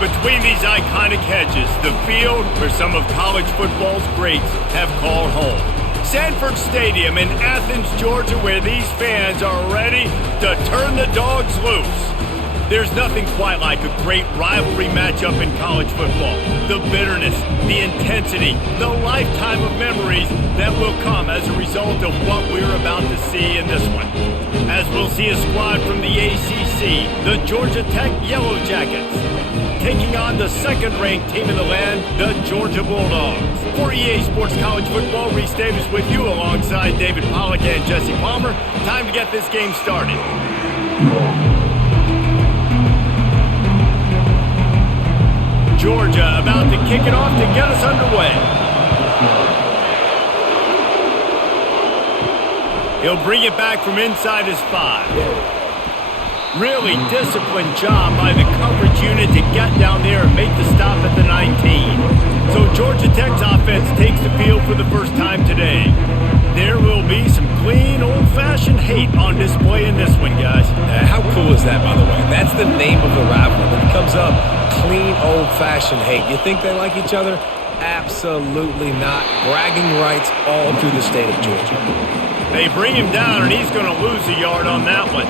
Between these iconic hedges, the field where some of college football's greats have called home. Sanford Stadium in Athens, Georgia, where these fans are ready to turn the dogs loose. There's nothing quite like a great rivalry matchup in college football. The bitterness, the intensity, the lifetime of memories that will come as a result of what we're about to see in this one. As we'll see a squad from the ACC, the Georgia Tech Yellow Jackets, taking on the second-ranked team in the land, the Georgia Bulldogs. For EA Sports College Football, Reese Davis with you alongside David Pollack and Jesse Palmer. Time to get this game started. Georgia about to kick it off to get us underway. He'll bring it back from inside his 5. Really disciplined job by the coverage unit to get down there and make the stop at the 19. So Georgia Tech's offense takes the field for the first time today. There will be some clean, old-fashioned hate on display in this one, guys. How cool is that, by the way? That's the name of the rivalry. When it comes up, clean, old-fashioned hate. You think they like each other? Absolutely not. Bragging rights all through the state of Georgia. They bring him down, and he's going to lose a yard on that one.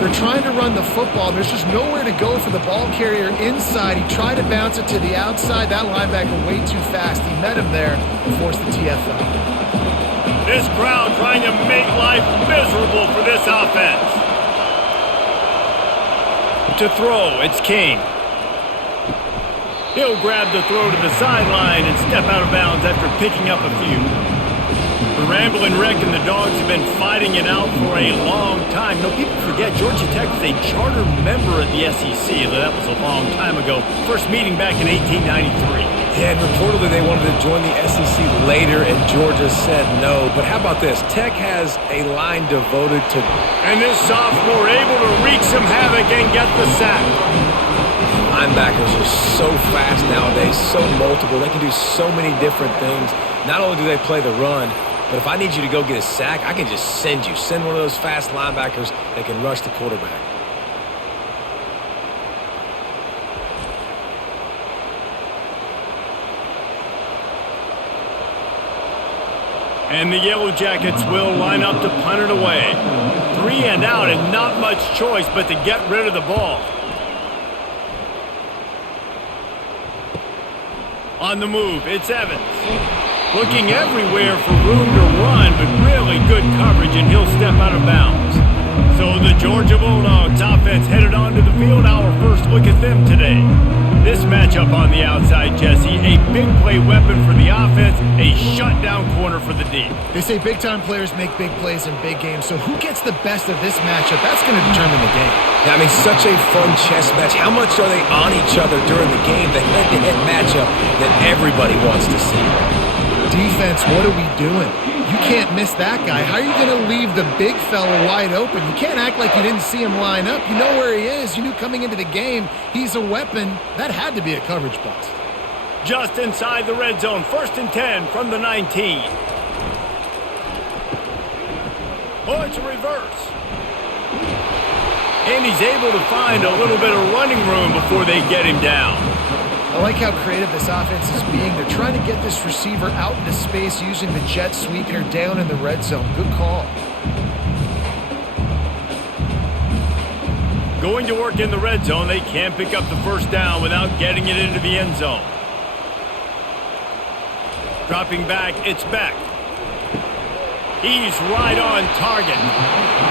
They're trying to run the football. There's just nowhere to go for the ball carrier inside. He tried to bounce it to the outside. That linebacker way too fast. He met him there and forced the TFL. This crowd trying to make life miserable for this offense. To throw, it's King. He'll grab the throw to the sideline and step out of bounds after picking up a few. The Ramblin' Wreck and the Dogs have been fighting it out for a long time. No, people forget Georgia Tech was a charter member of the SEC. That was a long time ago. First meeting back in 1893. Yeah, and reportedly they wanted to join the SEC later, and Georgia said no. But how about this? Tech has a line devoted to... And this sophomore able to wreak some havoc and get the sack. Linebackers are so fast nowadays, so multiple. They can do so many different things. Not only do they play the run, but if I need you to go get a sack, I can just send you. Send one of those fast linebackers that can rush the quarterback. And the Yellow Jackets will line up to punt it away. 3 and out, and not much choice but to get rid of the ball. On the move, it's Evans. Looking everywhere for room to run, but really good coverage, and he'll step out of bounds. So the Georgia Bulldogs offense headed onto the field. Our first look at them today. This matchup on the outside, Jesse, a big play weapon for the offense, a shutdown corner for the D. They say big-time players make big plays in big games, so who gets the best of this matchup? That's going to determine the game. Yeah, I mean, such a fun chess match. How much are they on each other during the game? The head-to-head matchup that everybody wants to see. Defense, what are we doing? You can't miss that guy. How are you going to leave the big fella wide open? You can't act like you didn't see him line up. You know where he is. You knew coming into the game he's a weapon. That had to be a coverage bust. Just inside the red zone, 1st and 10 from the 19. Oh, it's a reverse. And he's able to find a little bit of running room before they get him down. I like how creative this offense is being. They're trying to get this receiver out into space using the jet sweep here down in the red zone. Good call. Going to work in the red zone, they can't pick up the first down without getting it into the end zone. Dropping back, it's Beck. He's right on target.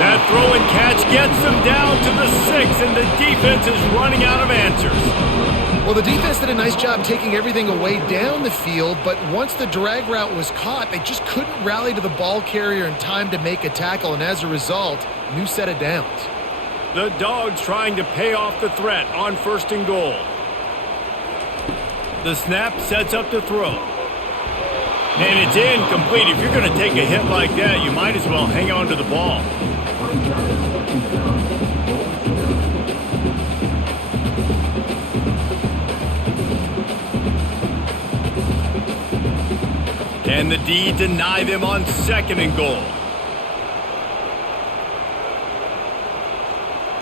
That throw and catch gets them down to the 6, and the defense is running out of answers. Well, the defense did a nice job taking everything away down the field, but once the drag route was caught, they just couldn't rally to the ball carrier in time to make a tackle, and as a result, new set of downs. The Dogs trying to pay off the threat on 1st and goal. The snap sets up the throw. And it's incomplete. If you're going to take a hit like that, you might as well hang on to the ball. Can the D deny them on 2nd and goal?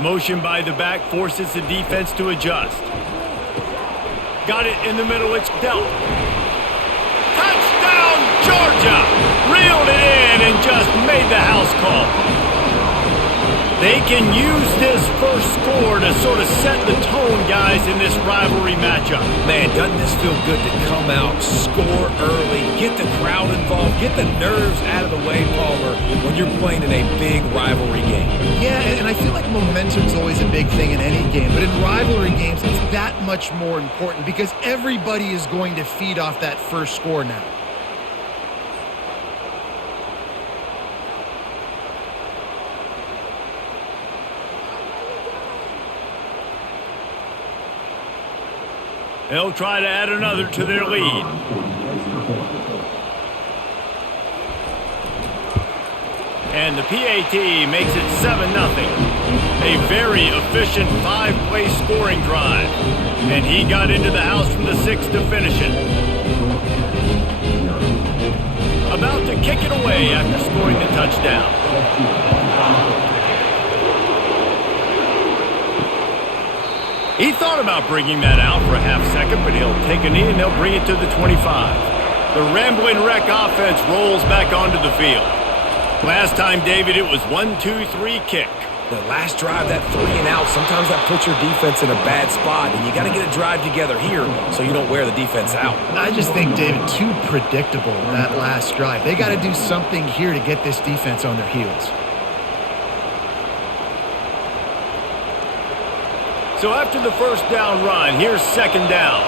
Motion by the back forces the defense to adjust. Got it in the middle. It's dealt. Touchdown, Georgia! Reeled it in and just made the house call. They can use this first score to sort of set the tone, guys, in this rivalry matchup. Man, doesn't this feel good to come out, score early, get the crowd involved, get the nerves out of the way, Palmer, when you're playing in a big rivalry game? Yeah, and I feel like momentum's always a big thing in any game, but in rivalry games, it's that much more important because everybody is going to feed off that first score now. They'll try to add another to their lead. And the PAT makes it 7-0. A very efficient 5-play scoring drive. And he got into the house from the 6 to finish it. About to kick it away after scoring the touchdown. He thought about bringing that out for a half second, but he'll take a knee and they'll bring it to the 25. The Ramblin' Wreck offense rolls back onto the field. Last time, David, it was 1-2-3 kick. The last drive, that 3 and out, sometimes that puts your defense in a bad spot, and you got to get a drive together here so you don't wear the defense out. I just think, David, too predictable that last drive. They got to do something here to get this defense on their heels. So after the first down run, here's second down.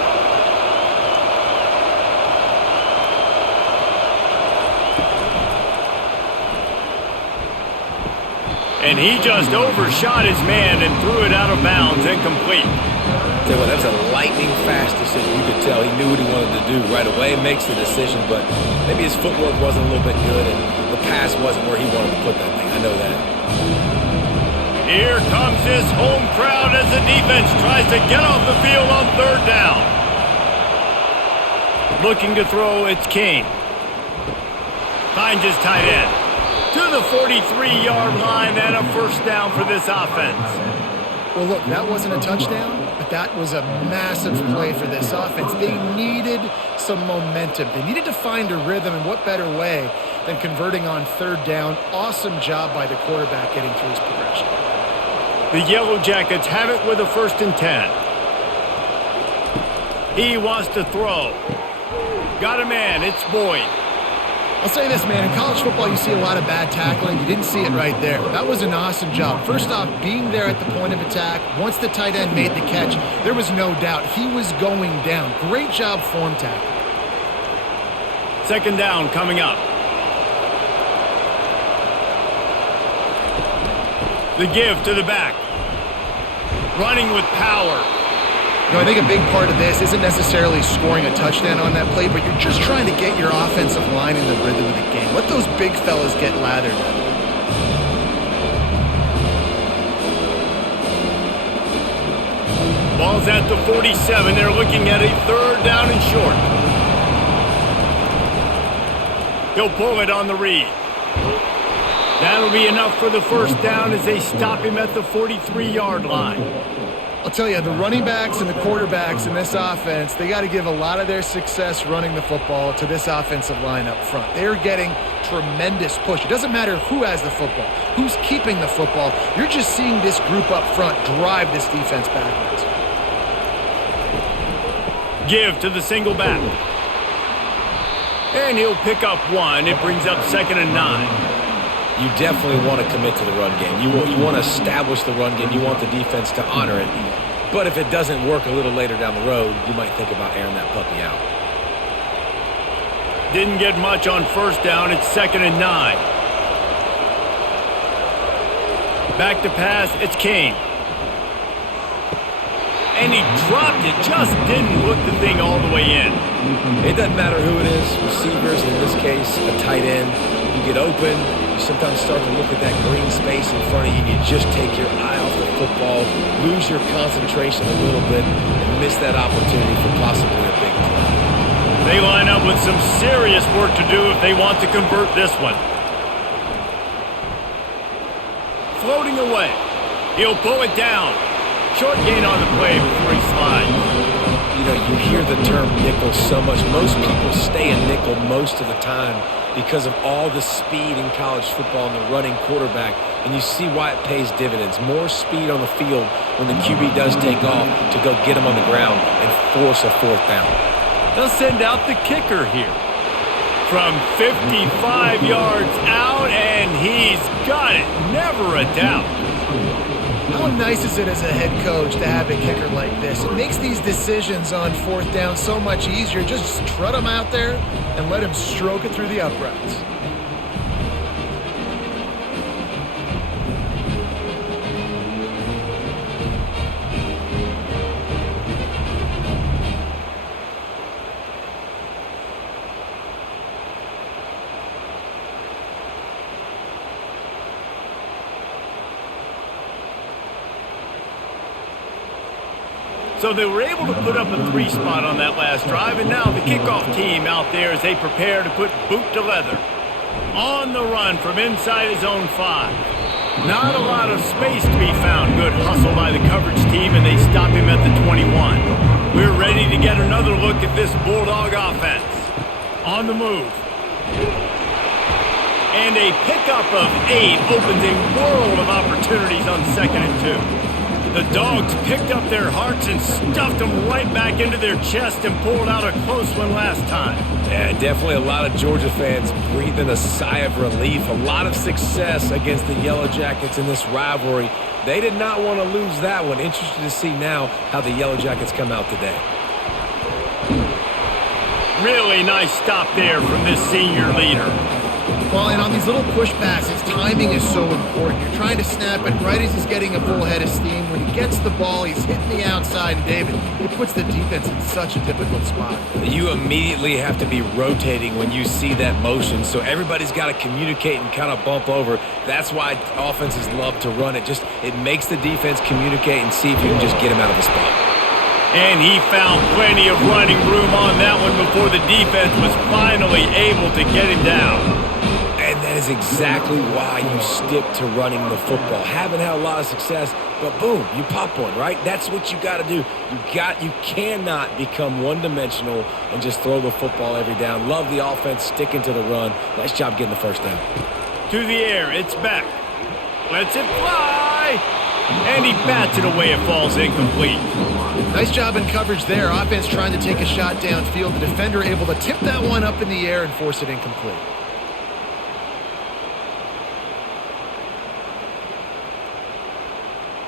And he just overshot his man and threw it out of bounds, incomplete. Tell you what, that's a lightning fast decision. You could tell he knew what he wanted to do right away, makes the decision, but maybe his footwork wasn't a little bit good and the pass wasn't where he wanted to put that thing. I know that. Here comes his home crowd as the defense tries to get off the field on third down. Looking to throw, it's King. Finds his tight end. To the 43-yard line and a first down for this offense. Well, look, that wasn't a touchdown, but that was a massive play for this offense. They needed some momentum. They needed to find a rhythm, and what better way than converting on third down. Awesome job by the quarterback getting through his progression. The Yellow Jackets have it with a 1st and 10. He wants to throw. Got a man. It's Boyd. I'll say this, man. In college football, you see a lot of bad tackling. You didn't see it right there. That was an awesome job. First off, being there at the point of attack. Once the tight end made the catch, there was no doubt he was going down. Great job form tackling. Second down coming up. The give to the back. Running with power. You know, I think a big part of this isn't necessarily scoring a touchdown on that play, but you're just trying to get your offensive line in the rhythm of the game. Let those big fellas get lathered. Ball's at the 47. They're looking at a third down and short. He'll pull it on the read. That'll be enough for the first down as they stop him at the 43-yard line. I'll tell you, the running backs and the quarterbacks in this offense, they got to give a lot of their success running the football to this offensive line up front. They're getting tremendous push. It doesn't matter who has the football, who's keeping the football. You're just seeing this group up front drive this defense backwards. Give to the single back. And he'll pick up one. It brings up 2nd and 9. You definitely want to commit to the run game. You want to establish the run game. You want the defense to honor it. But if it doesn't work a little later down the road, you might think about airing that puppy out. Didn't get much on first down. It's 2nd and 9. Back to pass. It's King. And he dropped it. Just didn't hook the thing all the way in. It doesn't matter who it is. Receivers, in this case, a tight end. You get open. You sometimes start to look at that green space in front of you, and you just take your eye off the football, lose your concentration a little bit, and miss that opportunity for possibly a big play. They line up with some serious work to do if they want to convert this one. Floating away. He'll pull it down. Short gain on the play before he slides. you hear the term nickel so much. Most people stay in nickel most of the time because of all the speed in college football and the running quarterback. And you see why it pays dividends. More speed on the field when the QB does take off to go get him on the ground and force a fourth down. They'll send out the kicker here. From 55 yards out, and he's got it. Never a doubt. How nice is it as a head coach to have a kicker like this? It makes these decisions on fourth down so much easier. Just trot him out there and let him stroke it through the uprights. So they were able to put up a 3 spot on that last drive, and now the kickoff team out there as they prepare to put boot to leather. On the run from inside his own 5. Not a lot of space to be found. Good hustle by the coverage team, and they stop him at the 21. We're ready to get another look at this Bulldog offense. On the move. And a pickup of 8 opens a world of opportunities on 2nd and 2. The Dogs picked up their hearts and stuffed them right back into their chest and pulled out a close one last time. Yeah, definitely a lot of Georgia fans breathing a sigh of relief. A lot of success against the Yellow Jackets in this rivalry. They did not want to lose that one. Interested to see now how the Yellow Jackets come out today. Really nice stop there from this senior leader. Well, and on these little push passes, timing is so important. You're trying to snap it right as he's getting a full head of steam. When he gets the ball, he's hitting the outside, and David, it puts the defense in such a difficult spot. You immediately have to be rotating when you see that motion, so everybody's got to communicate and kind of bump over. That's why offenses love to run it. It makes the defense communicate and see if you can just get him out of the spot. And he found plenty of running room on that one before the defense was finally able to get him down. And that is exactly why you stick to running the football. Haven't had a lot of success, but boom, you pop one, right? That's what you got to do. You cannot become one-dimensional and just throw the football every down. Love the offense sticking to the run. Nice job getting the first down. To the air, it's back. Lets it fly. And he bats it away. It falls incomplete. Nice job in coverage there. Offense trying to take a shot downfield. The defender able to tip that one up in the air and force it incomplete.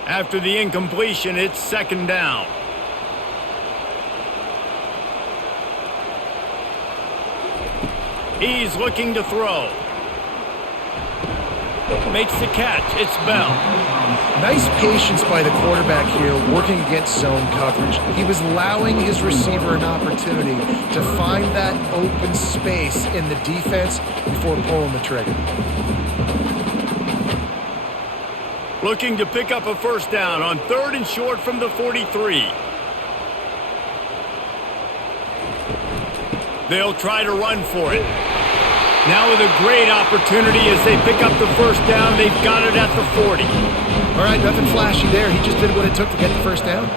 After the incompletion, it's 2nd down. He's looking to throw. Makes the catch. It's Bell. Nice patience by the quarterback here working against zone coverage. He was allowing his receiver an opportunity to find that open space in the defense before pulling the trigger. Looking to pick up a first down on 3rd and short from the 43. They'll try to run for it. Now with a great opportunity as they pick up the first down. They've got it at the 40. All right, nothing flashy there. He just did what it took to get the first down.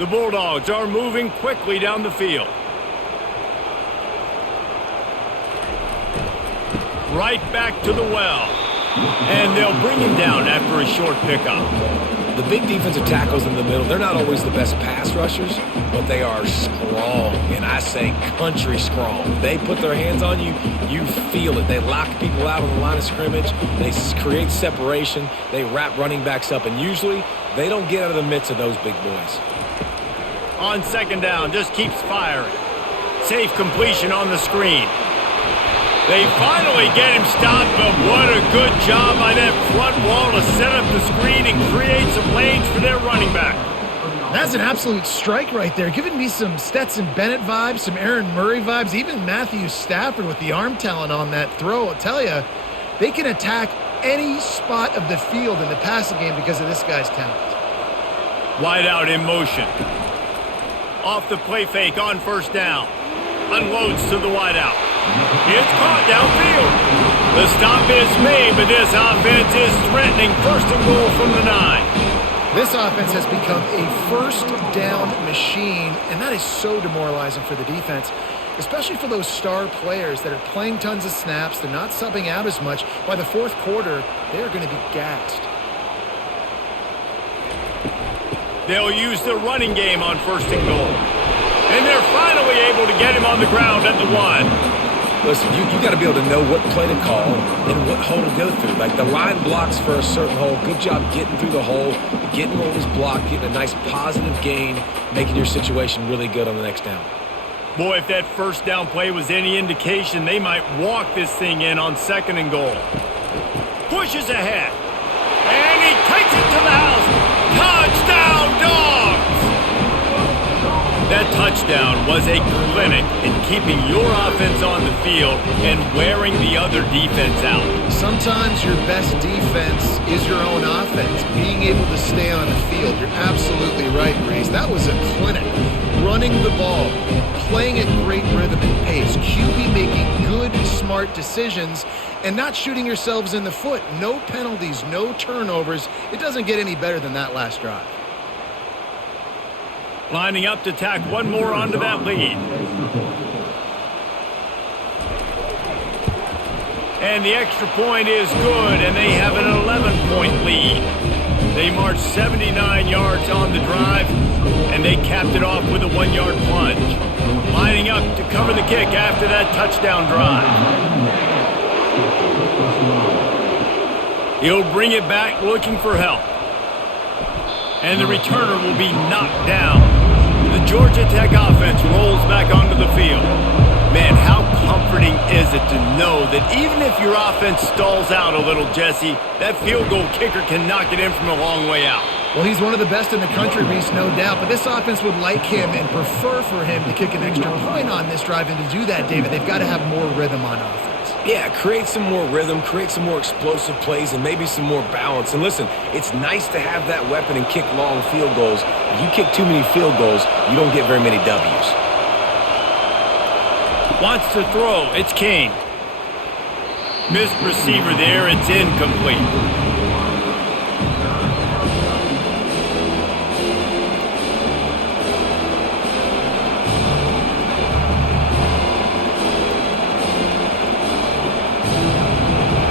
The Bulldogs are moving quickly down the field. Right back to the well. And they'll bring him down after a short pickup. The big defensive tackles in the middle, they're not always the best pass rushers, but they are strong, and I say country strong. They put their hands on you, you feel it. They lock people out on the line of scrimmage. They create separation. They wrap running backs up, and usually they don't get out of the midst of those big boys. On 2nd down, just keeps firing. Safe completion on the screen. They finally get him stopped, but what a good job by that front wall to set up the screen and create some lanes for their running back. That's an absolute strike right there, giving me some Stetson Bennett vibes, some Aaron Murray vibes, even Matthew Stafford with the arm talent on that throw. I'll tell you, they can attack any spot of the field in the passing game because of this guy's talent. Wide out in motion. Off the play fake on 1st down. Unloads to the wideout. It's caught downfield. The stop is made, but this offense is threatening first and goal from the 9. This offense has become a first down machine, and that is so demoralizing for the defense, especially for those star players that are playing tons of snaps. They're not subbing out as much. By the fourth quarter, they're going to be gassed. They'll use the running game on first and goal. And they're finally able to get him on the ground at the 1. Listen, you got to be able to know what play to call and what hole to go through. Like the line blocks for a certain hole. Good job getting through the hole, getting what was blocked, getting a nice positive gain, making your situation really good on the next down. Boy, if that first down play was any indication, they might walk this thing in on second and goal. Pushes ahead. And he takes it to the house. Touchdown, Dogs! That touchdown was a clinic in keeping your offense on the field and wearing the other defense out. Sometimes your best defense is your own offense, being able to stay on the field. You're absolutely right, Grace. That was a clinic. Running the ball, playing at great rhythm and pace, QB making good, smart decisions, and not shooting yourselves in the foot. No penalties, no turnovers. It doesn't get any better than that last drive. Lining up to tack one more onto that lead. And the extra point is good, and they have an 11-point lead. They marched 79 yards on the drive, and they capped it off with a 1-yard plunge. Lining up to cover the kick after that touchdown drive. He'll bring it back looking for help. And the returner will be knocked down. The Georgia Tech offense rolls back onto the field. Man, how comforting is it to know that even if your offense stalls out a little, Jesse, that field goal kicker can knock it in from a long way out. Well, he's one of the best in the country, Reese, no doubt. But this offense would like him and prefer for him to kick an extra point on this drive. And to do that, David, they've got to have more rhythm on offense. Yeah, create some more rhythm, create some more explosive plays, and maybe some more balance. And listen, it's nice to have that weapon and kick long field goals. If you kick too many field goals, you don't get very many W's. Wants to throw. It's King. Missed receiver there. It's incomplete.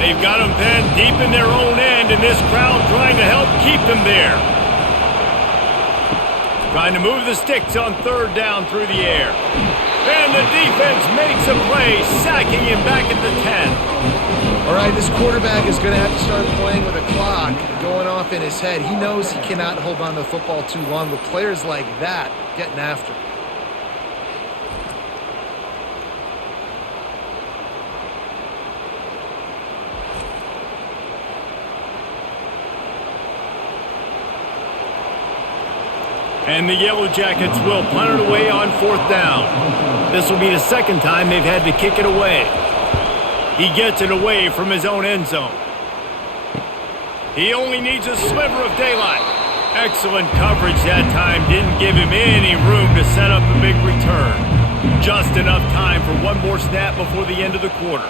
They've got them pinned deep in their own end, and this crowd trying to help keep them there. Trying to move the sticks on third down through the air. And the defense makes a play, sacking him back at the 10. All right, this quarterback is going to have to start playing with a clock going off in his head. He knows he cannot hold on to the football too long, with players like that getting after him. And the Yellow Jackets will punt it away on fourth down. This will be the second time they've had to kick it away. He gets it away from his own end zone. He only needs a sliver of daylight. Excellent coverage that time. Didn't give him any room to set up a big return. Just enough time for one more snap before the end of the quarter.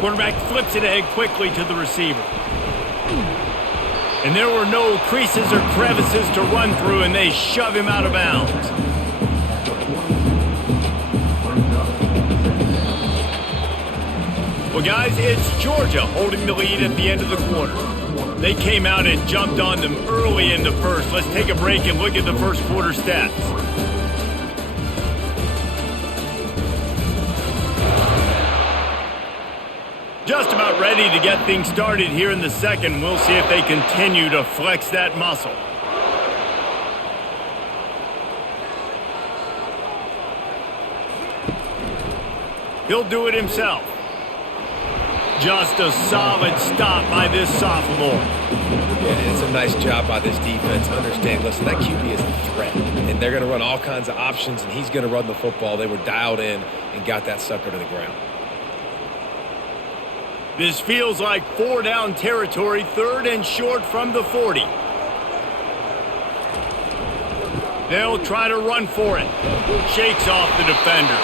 Quarterback flips it ahead quickly to the receiver. And there were no creases or crevices to run through, and they shove him out of bounds. Well, guys, it's Georgia holding the lead at the end of the quarter. They came out and jumped on them early in the first. Let's take a break and look at the first quarter stats. Just about ready to get things started here in the second. We'll see if they continue to flex that muscle. He'll do it himself. Just a solid stop by this sophomore. Yeah, it's a nice job by this defense. Understand, listen, that QB is a threat, and they're going to run all kinds of options, and he's going to run the football. They were dialed in and got that sucker to the ground. This feels like 4-down territory, third and short from the 40. They'll try to run for it. Shakes off the defender.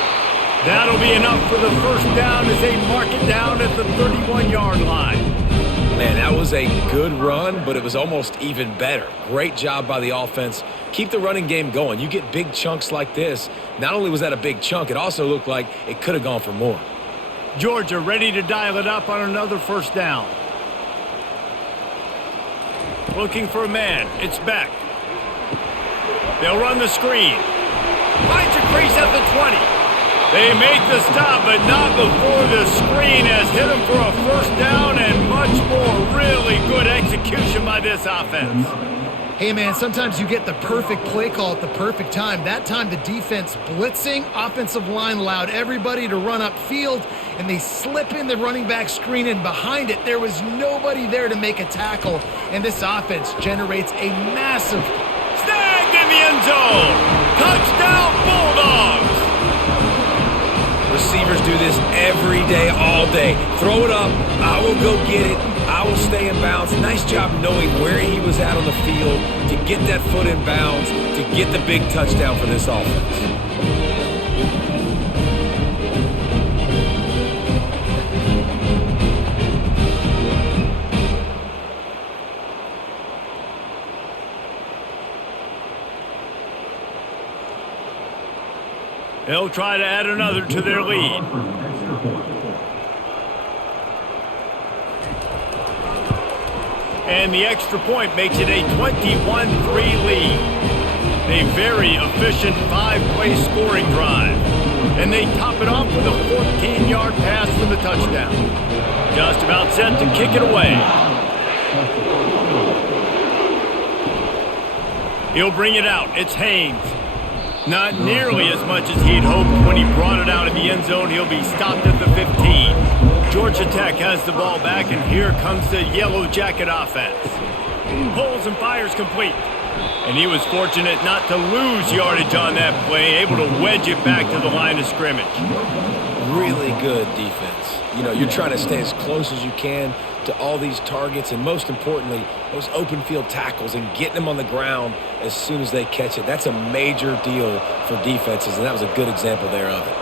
That'll be enough for the first down as they mark it down at the 31-yard line. Man, that was a good run, but it was almost even better. Great job by the offense. Keep the running game going. You get big chunks like this. Not only was that a big chunk, it also looked like it could have gone for more. Georgia ready to dial it up on another first down. Looking for a man. It's Beck. They'll run the screen. Finds a crease at the 20. They make the stop, but not before the screen has hit them for a first down and much more. Really good execution by this offense. Hey, man, sometimes you get the perfect play call at the perfect time. That time the defense blitzing, offensive line allowed everybody to run upfield, and they slip in the running back screen, and behind it there was nobody there to make a tackle, and this offense generates a massive snagged in the end zone. Touchdown Bulldogs. Receivers do this every day, all day. Throw it up. I will go get it. I will stay in bounds. Nice job knowing where he was at on the field to get that foot in bounds, to get the big touchdown for this offense. They'll try to add another to their lead. And the extra point makes it a 21-3 lead. A very efficient 5-play scoring drive. And they top it off with a 14-yard pass for the touchdown. Just about set to kick it away. He'll bring it out. It's Haynes. Not nearly as much as he'd hoped when he brought it out in the end zone. He'll be stopped at the 15. Georgia Tech has the ball back, and here comes the Yellow Jacket offense. Pulls and fires complete. And he was fortunate not to lose yardage on that play, able to wedge it back to the line of scrimmage. Really good defense. You know, you're trying to stay as close as you can to all these targets, and most importantly, those open field tackles and getting them on the ground as soon as they catch it. That's a major deal for defenses, and that was a good example there of it.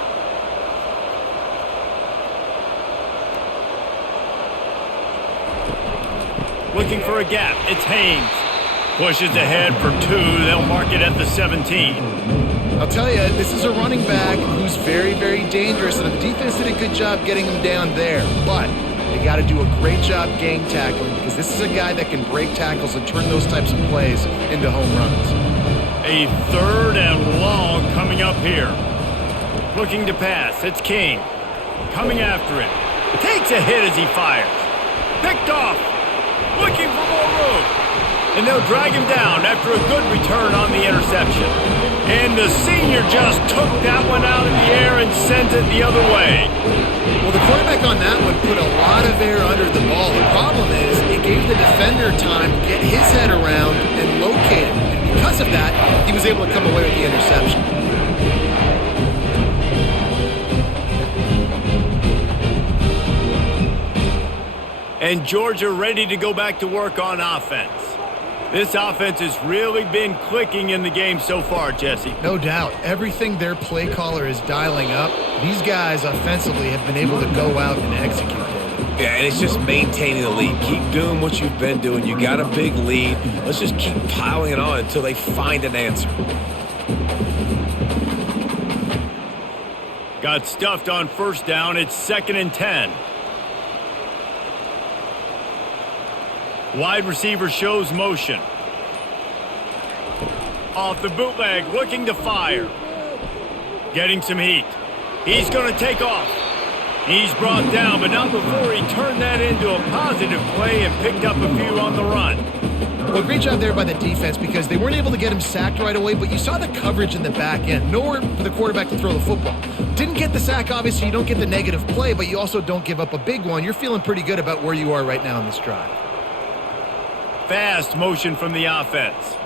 Looking for a gap. It's Haynes. Pushes ahead for 2. They'll mark it at the 17. I'll tell you, this is a running back who's very, very dangerous, and the defense did a good job getting him down there. But they got to do a great job gang tackling, because this is a guy that can break tackles and turn those types of plays into home runs. A 3rd and long coming up here. Looking to pass. It's King. Coming after it. Takes a hit as he fires. Picked off. Looking for more room. And they'll drag him down after a good return on the interception. And the senior just took that one out in the air and sent it the other way. Well, the quarterback on that one put a lot of air under the ball. The problem is it gave the defender time to get his head around and locate him. And because of that, he was able to come away with the interception. And Georgia ready to go back to work on offense. This offense has really been clicking in the game so far, Jesse. No doubt. Everything their play caller is dialing up, these guys offensively have been able to go out and execute it. Yeah, and it's just maintaining the lead. Keep doing what you've been doing. You got a big lead. Let's just keep piling it on until they find an answer. Got stuffed on first down. It's 2nd and 10. Wide receiver shows motion. Off the bootleg, looking to fire. Getting some heat. He's going to take off. He's brought down, but not before he turned that into a positive play and picked up a few on the run. Well, great job there by the defense, because they weren't able to get him sacked right away, but you saw the coverage in the back end. Nowhere for the quarterback to throw the football. Didn't get the sack, obviously. You don't get the negative play, but you also don't give up a big one. You're feeling pretty good about where you are right now in this drive. Fast motion from the offense.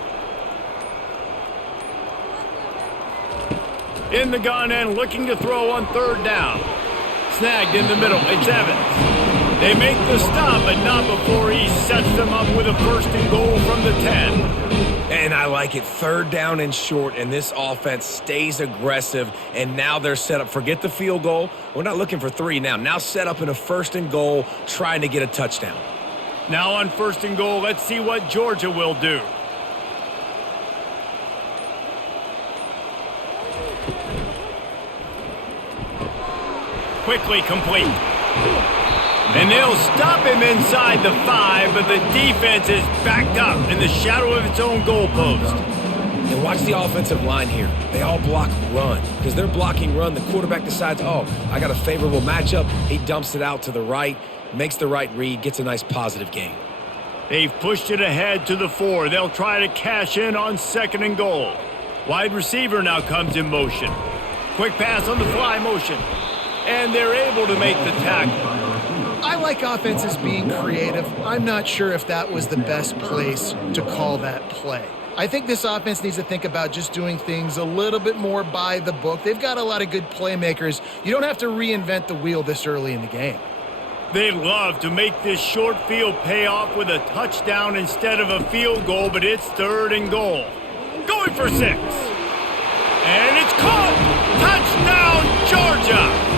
In the gun and looking to throw on 3rd down. Snagged in the middle. It's Evans. They make the stop, but not before he sets them up with a 1st and goal from the 10. And I like it. 3rd down and short, and this offense stays aggressive, and now they're set up. Forget the field goal. We're not looking for 3 now. Now set up in a 1st and goal, trying to get a touchdown. Now on 1st and goal, let's see what Georgia will do. Quickly complete. And they'll stop him inside the 5, but the defense is backed up in the shadow of its own goalpost. And watch the offensive line here. They all block run. Because they're blocking run, the quarterback decides, oh, I got a favorable matchup. He dumps it out to the right, makes the right read, gets a nice positive gain. They've pushed it ahead to the 4. They'll try to cash in on 2nd and goal. Wide receiver now comes in motion. Quick pass on the fly motion. And they're able to make the tackle. I like offenses being creative. I'm not sure if that was the best place to call that play. I think this offense needs to think about just doing things a little bit more by the book. They've got a lot of good playmakers. You don't have to reinvent the wheel this early in the game. They'd love to make this short field pay off with a touchdown instead of a field goal, but it's 3rd and goal. Going for 6. And it's caught! Touchdown, Georgia!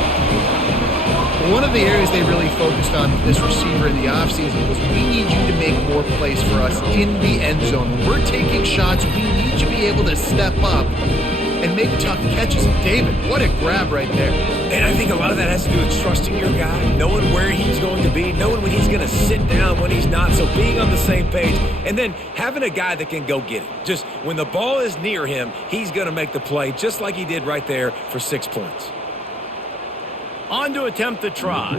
One of the areas they really focused on with this receiver in the offseason was we need you to make more plays for us in the end zone. When we're taking shots, we need you to be able to step up and make tough catches. David, what a grab right there. And I think a lot of that has to do with trusting your guy, knowing where he's going to be, knowing when he's going to sit down, when he's not, so being on the same page, and then having a guy that can go get it. Just when the ball is near him, he's going to make the play, just like he did right there for 6 points. On to attempt the try.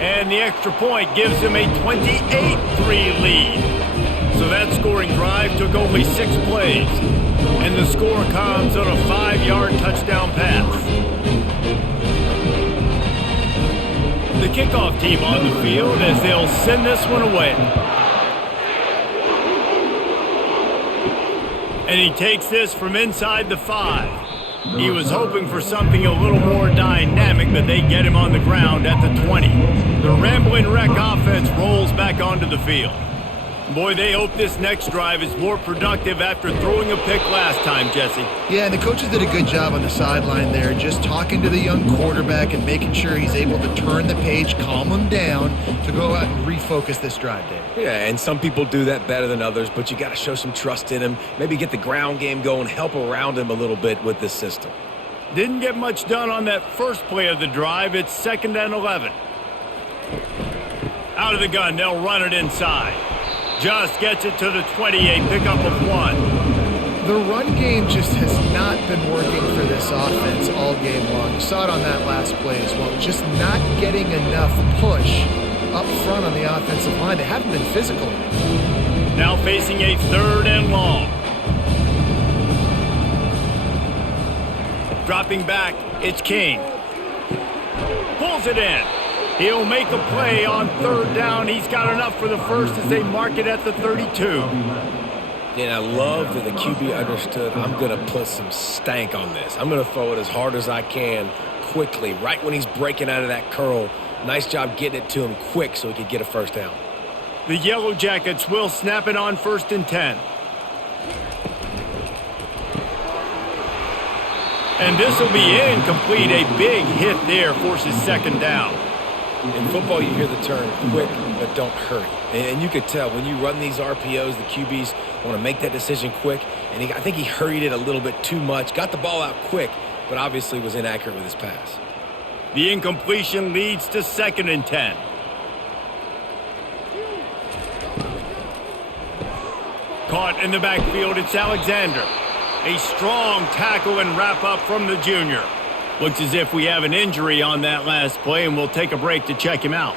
And the extra point gives them a 28-3 lead. So that scoring drive took only 6 plays. And the score comes on a 5-yard touchdown pass. The kickoff team on the field as they'll send this one away. And he takes this from inside the 5. He was hoping for something a little more dynamic, but they get him on the ground at the 20. The Ramblin' Wreck offense rolls back onto the field. Boy, they hope this next drive is more productive after throwing a pick last time, Jesse. Yeah, and the coaches did a good job on the sideline there, just talking to the young quarterback and making sure he's able to turn the page, calm him down to go out and refocus this drive, Dave. Yeah, and some people do that better than others, but you got to show some trust in him, maybe get the ground game going, help around him a little bit with this system. Didn't get much done on that first play of the drive. It's 2nd and 11. Out of the gun, they'll run it inside. Just gets it to the 28, pickup of 1. The run game just has not been working for this offense all game long. You saw it on that last play as well. Just not getting enough push up front on the offensive line. They haven't been physical. Now facing a 3rd and long. Dropping back, it's King. Pulls it in. He'll make a play on 3rd down. He's got enough for the first as they mark it at the 32. And I love that the QB understood, I'm going to put some stank on this. I'm going to throw it as hard as I can quickly, right when he's breaking out of that curl. Nice job getting it to him quick so he could get a 1st down. The Yellow Jackets will snap it on 1st and 10. And this will be incomplete. A big hit there forces 2nd down. In football, you hear the term quick, but don't hurry. And you could tell when you run these RPOs, the QBs want to make that decision quick. And I think he hurried it a little bit too much, got the ball out quick, but obviously was inaccurate with his pass. The incompletion leads to 2nd and 10. Caught in the backfield, it's Alexander. A strong tackle and wrap up from the junior. Looks as if we have an injury on that last play, and we'll take a break to check him out.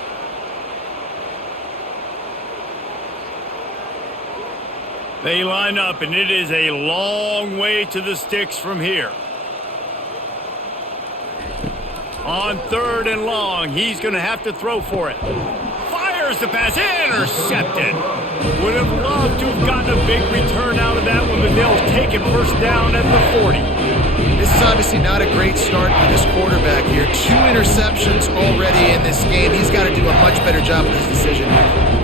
They line up, and it is a long way to the sticks from here. On 3rd and long, he's going to have to throw for it. Fires the pass, intercepted. Would have loved to have gotten a big return out of that one, but they'll take it 1st down at the 40. This is obviously Jesse, not a great start for this quarterback here. 2 interceptions already in this game. He's got to do a much better job with his decision making.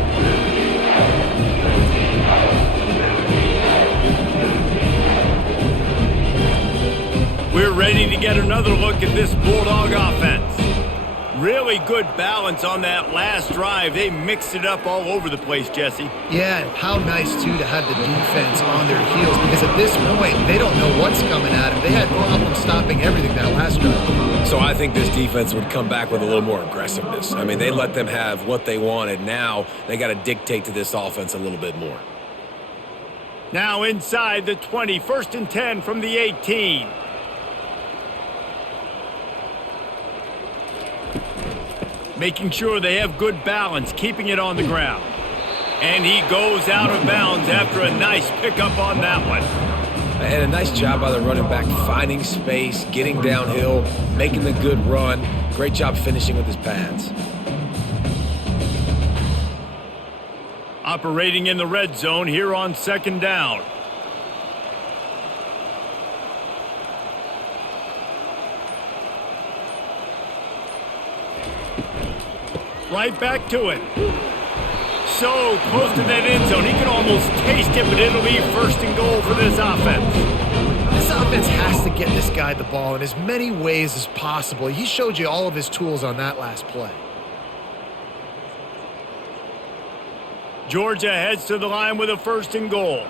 We're ready to get another look at this Bulldog offense. Really good balance on that last drive. They mixed it up all over the place, Jesse. Yeah, how nice, too, to have the defense on their heels, because at this point, they don't know what's coming at them. They had problems stopping everything that last drive. So I think this defense would come back with a little more aggressiveness. I mean, they let them have what they wanted. Now they got to dictate to this offense a little bit more. Now inside the 20, 1st and 10 from the 18. Making sure they have good balance, keeping it on the ground. And he goes out of bounds after a nice pickup on that one. And a nice job by the running back, finding space, getting downhill, making the good run. Great job finishing with his pads. Operating in the red zone here on 2nd down. Right back to it. So close to that end zone. He can almost taste it, but it'll be 1st and goal for this offense. This offense has to get this guy the ball in as many ways as possible. He showed you all of his tools on that last play. Georgia heads to the line with a 1st and goal.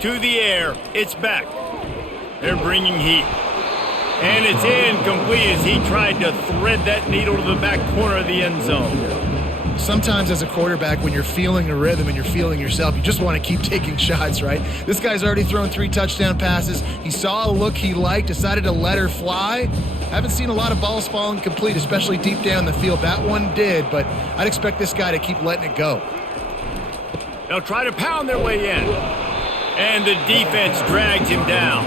To the air. It's back. They're bringing heat. And it's incomplete as he tried to thread that needle to the back corner of the end zone. Sometimes as a quarterback, when you're feeling a rhythm and you're feeling yourself, you just want to keep taking shots, right? This guy's already thrown 3 touchdown passes. He saw a look he liked, decided to let her fly. Haven't seen a lot of balls falling complete, especially deep down the field. That one did, but I'd expect this guy to keep letting it go. They'll try to pound their way in. And the defense drags him down.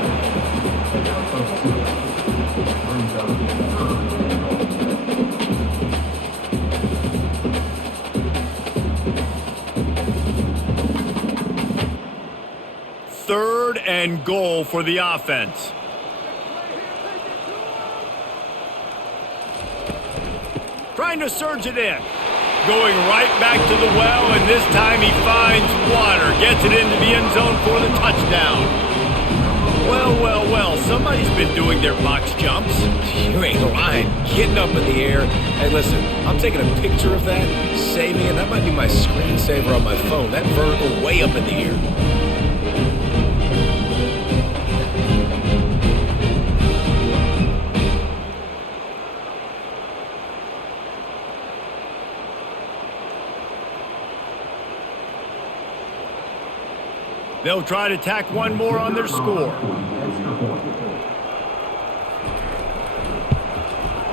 Third and goal for the offense. Trying to surge it in. Going right back to the well, and this time he finds water. Gets it into the end zone for the touchdown. Well, well, well, somebody's been doing their box jumps. You ain't lying. Getting up in the air. Hey, listen, I'm taking a picture of that, saving it. That might be my screensaver on my phone. That vertical way up in the air. They'll try to tack one more on their score.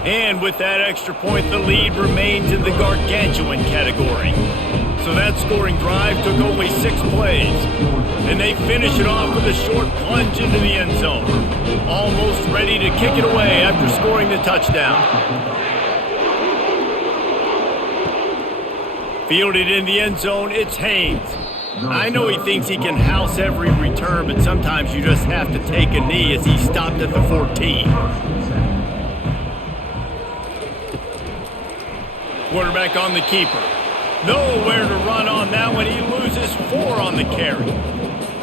And with that extra point, the lead remains in the gargantuan category. So that scoring drive took only 6 plays. And they finish it off with a short plunge into the end zone. Almost ready to kick it away after scoring the touchdown. Fielded in the end zone, it's Haynes. I know he thinks he can house every return, but sometimes you just have to take a knee as he stopped at the 14. Quarterback on the keeper. Nowhere to run on that one. He loses 4 on the carry.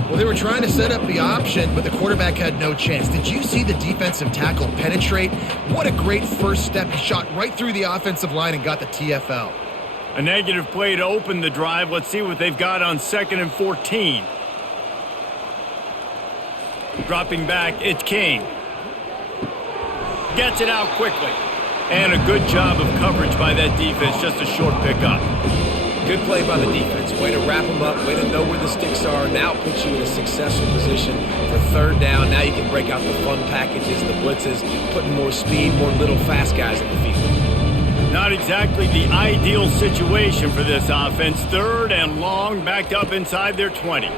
Well, they were trying to set up the option, but the quarterback had no chance. Did you see the defensive tackle penetrate? What a great first step. He shot right through the offensive line and got the TFL. A negative play to open the drive. Let's see what they've got on 2nd and 14. Dropping back, it's King. Gets it out quickly. And a good job of coverage by that defense. Just a short pickup. Good play by the defense. Way to wrap them up. Way to know where the sticks are. Now puts you in a successful position for 3rd down. Now you can break out the fun packages, the blitzes, putting more speed, more little fast guys in the field. Not exactly the ideal situation for this offense. 3rd and long, backed up inside their 20.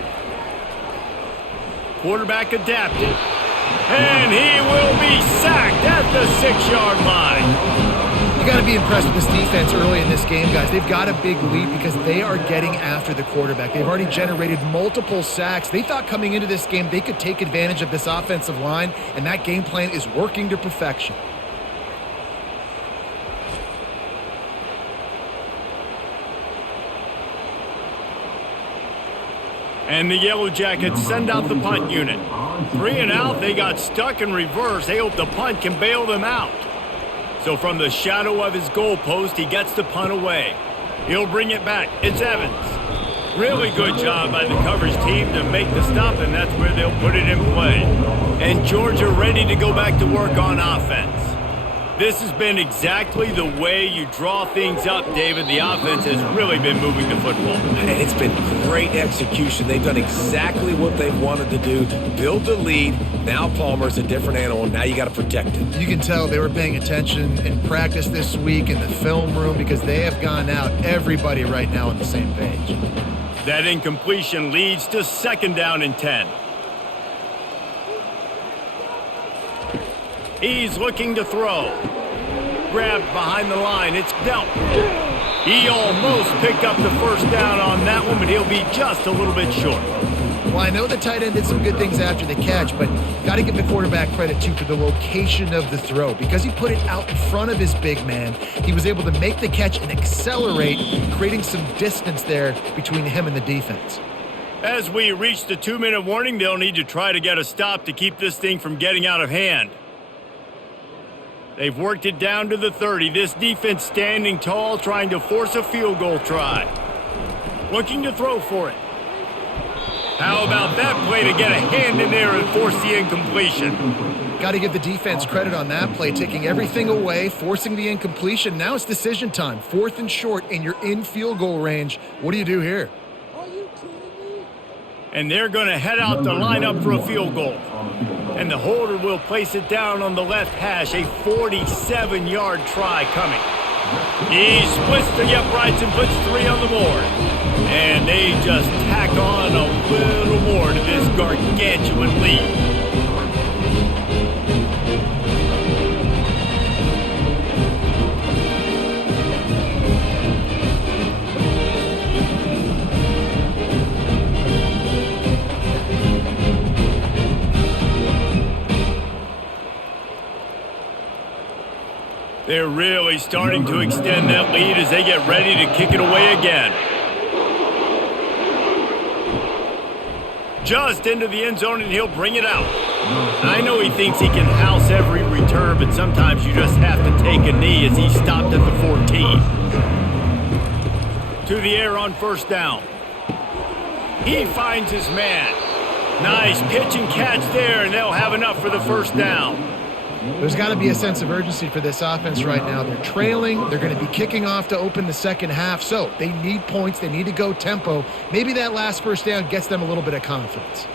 Quarterback adapted. And he will be sacked at the 6-yard line. You got to be impressed with this defense early in this game, guys. They've got a big lead because they are getting after the quarterback. They've already generated multiple sacks. They thought coming into this game they could take advantage of this offensive line, and that game plan is working to perfection. And the Yellow Jackets send out the punt unit. 3 and out, they got stuck in reverse. They hope the punt can bail them out. So from the shadow of his goal post, he gets the punt away. He'll bring it back. It's Evans. Really good job by the coverage team to make the stop, and that's where they'll put it in play. And Georgia ready to go back to work on offense. This has been exactly the way you draw things up, David. The offense has really been moving the football. And it's been great execution. They've done exactly what they wanted to do. Build the lead. Now Palmer's a different animal. Now you got to protect him. You can tell they were paying attention in practice this week in the film room because they have gone out, everybody right now on the same page. That incompletion leads to 2nd down and 10. He's looking to throw. Grabbed behind the line. It's dealt. He almost picked up the first down on that one, but he'll be just a little bit short. Well, I know the tight end did some good things after the catch, but got to give the quarterback credit, too, for the location of the throw. Because he put it out in front of his big man, he was able to make the catch and accelerate, creating some distance there between him and the defense. As we reach the 2-minute warning, they'll need to try to get a stop to keep this thing from getting out of hand. They've worked it down to the 30. This defense standing tall, trying to force a field goal try. Looking to throw for it. How about that play to get a hand in there and force the incompletion? Got to give the defense credit on that play, taking everything away, forcing the incompletion. Now it's decision time. 4th and short, and you're in field goal range. What do you do here? And they're going to head out to line up for a field goal. And the holder will place it down on the left hash. A 47-yard try coming. He splits the uprights and puts 3 on the board. And they just tack on a little more to this gargantuan lead. They're really starting to extend that lead as they get ready to kick it away again. Just into the end zone, and he'll bring it out. I know he thinks he can house every return, but sometimes you just have to take a knee as he stopped at the 14. To the air on 1st down. He finds his man. Nice pitch and catch there, and they'll have enough for the 1st down. There's got to be a sense of urgency for this offense right now. They're trailing. They're going to be kicking off to open the second half. So they need points. They need to go tempo. Maybe that last 1st down gets them a little bit of confidence.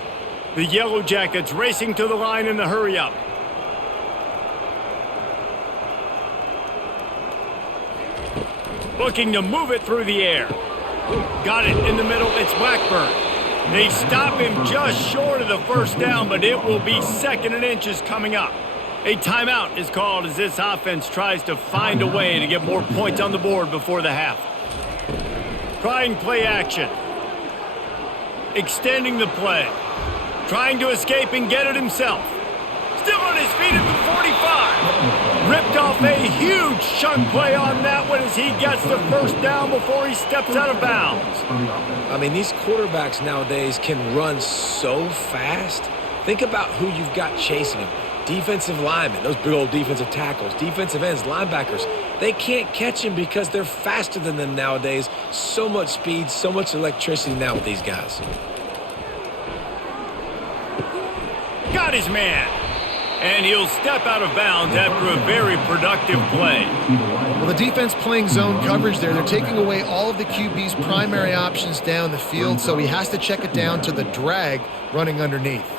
The Yellow Jackets racing to the line in the hurry-up. Looking to move it through the air. Got it in the middle. It's Blackburn. They stop him just short of the 1st down, but it will be 2nd and inches coming up. A timeout is called as this offense tries to find a way to get more points on the board before the half. Trying play action. Extending the play. Trying to escape and get it himself. Still on his feet at the 45. Ripped off a huge chunk play on that one as he gets the 1st down before he steps out of bounds. I mean, these quarterbacks nowadays can run so fast. Think about who you've got chasing him. Defensive linemen, those big old defensive tackles, defensive ends, linebackers. They can't catch him because they're faster than them nowadays. So much speed, so much electricity now with these guys. Got his man. And he'll step out of bounds after a very productive play. Well, the defense playing zone coverage there. They're taking away all of the QB's primary options down the field, so he has to check it down to the drag running underneath.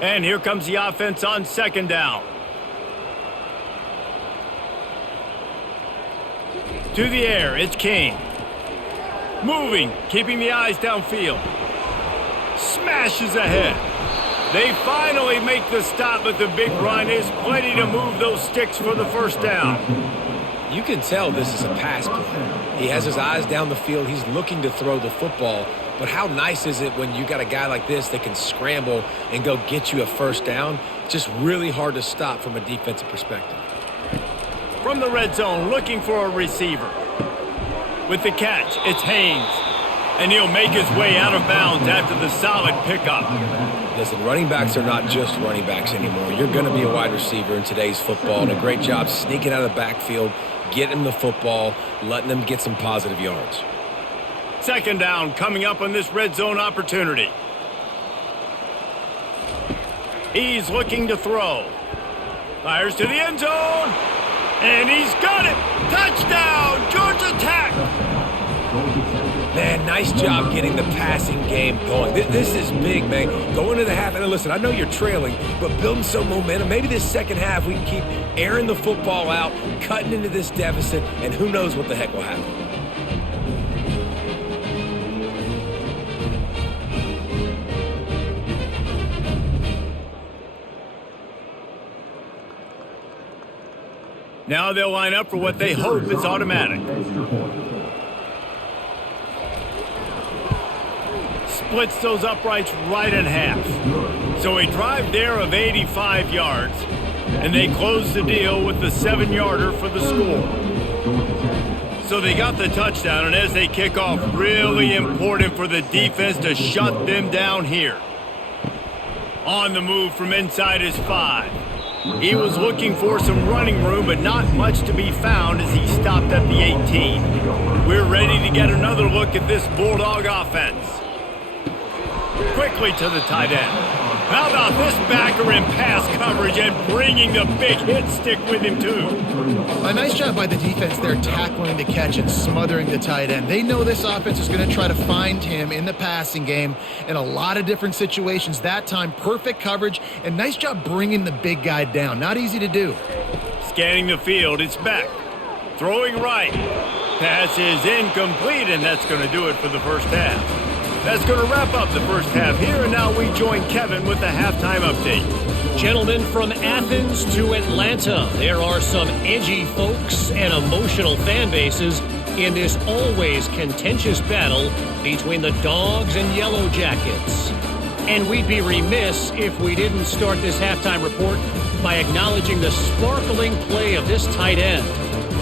And here comes the offense on 2nd down. To the air, it's King. Moving, keeping the eyes downfield. Smashes ahead. They finally make the stop, but the big run is plenty to move those sticks for the first down. You can tell this is a pass play. He has his eyes down the field. He's looking to throw the football. But how nice is it when you got a guy like this that can scramble and go get you a first down? It's just really hard to stop from a defensive perspective. From the red zone, looking for a receiver. With the catch, it's Haynes. And he'll make his way out of bounds after the solid pickup. Listen, running backs are not just running backs anymore. You're going to be a wide receiver in today's football. And a great job sneaking out of the backfield, getting them the football, letting them get some positive yards. Second down coming up on this red zone opportunity. He's looking to throw. Fires to the end zone. And he's got it. Touchdown, Georgia Tech. Man, nice job getting the passing game going. This is big, man. Going into the half, and listen, I know you're trailing, but building some momentum. Maybe this second half we can keep airing the football out, cutting into this deficit, and who knows what the heck will happen. Now they'll line up for what they hope is automatic. Splits those uprights right in half. So a drive there of 85 yards, and they close the deal with the 7-yarder for the score. So they got the touchdown, and as they kick off, really important for the defense to shut them down here. On the move from inside his 5. He was looking for some running room, but not much to be found as he stopped at the 18. We're ready to get another look at this Bulldog offense. Quickly to the tight end. How about this backer in pass coverage and bringing the big hit stick with him, too? A nice job by the defense there tackling the catch and smothering the tight end. They know this offense is going to try to find him in the passing game in a lot of different situations. That time, perfect coverage, and nice job bringing the big guy down. Not easy to do. Scanning the field, it's Beck. Throwing right. Pass is incomplete, and that's going to do it for the first half. That's going to wrap up the first half here, and now we join Kevin with the halftime update. Gentlemen, from Athens to Atlanta, there are some edgy folks and emotional fan bases in this always contentious battle between the Dogs and Yellow Jackets. And we'd be remiss if we didn't start this halftime report by acknowledging the sparkling play of this tight end.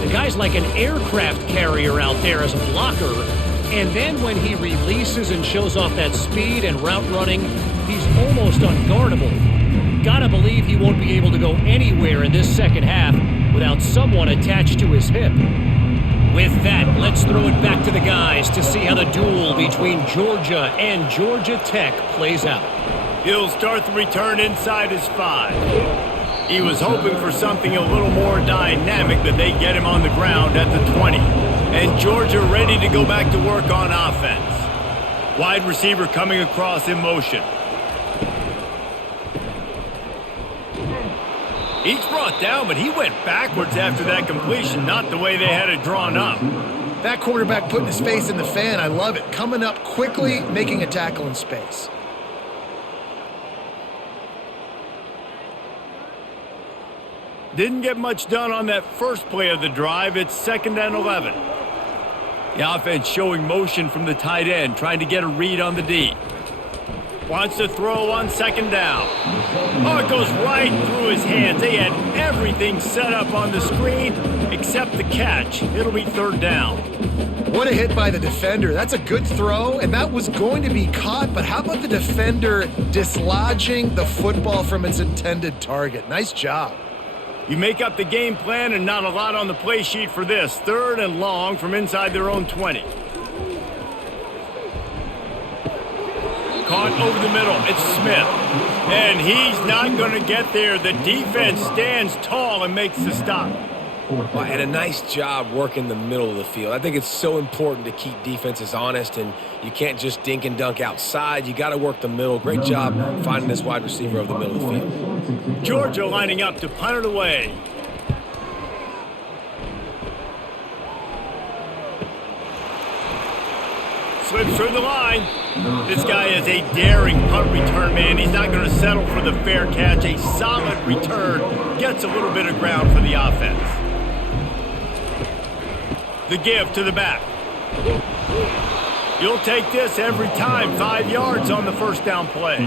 The guy's like an aircraft carrier out there as a blocker. And then when he releases and shows off that speed and route running, he's almost unguardable. Gotta believe he won't be able to go anywhere in this second half without someone attached to his hip. With that, let's throw it back to the guys to see how the duel between Georgia and Georgia Tech plays out. He'll start the return inside his 5. He was hoping for something a little more dynamic, but they get him on the ground at the 20. And Georgia ready to go back to work on offense. Wide receiver coming across in motion. He's brought down, but he went backwards after that completion, not the way they had it drawn up. That quarterback putting his face in the fan, I love it. Coming up quickly, making a tackle in space. Didn't get much done on that first play of the drive. It's 2nd and 11. The offense showing motion from the tight end, trying to get a read on the D. Wants to throw on 2nd down. Oh, it goes right through his hands. They had everything set up on the screen except the catch. It'll be 3rd down. What a hit by the defender. That's a good throw, and that was going to be caught, but how about the defender dislodging the football from its intended target? Nice job. You make up the game plan and not a lot on the play sheet for this. 3rd and long from inside their own 20. Caught over the middle. It's Smith. And he's not going to get there. The defense stands tall and makes the stop. Well, and a nice job working the middle of the field. I think it's so important to keep defenses honest, and you can't just dink and dunk outside. You got to work the middle. Great job finding this wide receiver over the middle of the field. Georgia lining up to punt it away. slips through the line. This guy is a daring punt return man. He's not going to settle for the fair catch. A solid return gets a little bit of ground for the offense. The give to the back. You'll take this every time. 5 yards on the first down play.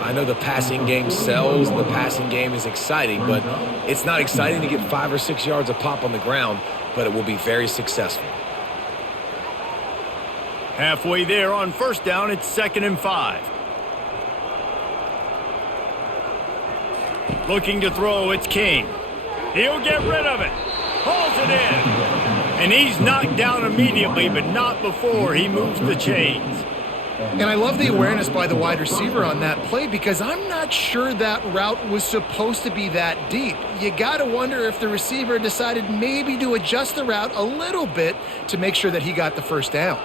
I know the passing game sells. The passing game is exciting, but it's not exciting to get 5 or 6 yards a pop on the ground, but it will be very successful. Halfway there on first down, it's 2nd and 5. Looking to throw, it's King. He'll get rid of it. Pulls it in. And he's knocked down immediately, but not before he moves the chains. And I love the awareness by the wide receiver on that play because I'm not sure that route was supposed to be that deep. You got to wonder if the receiver decided maybe to adjust the route a little bit to make sure that he got the first down.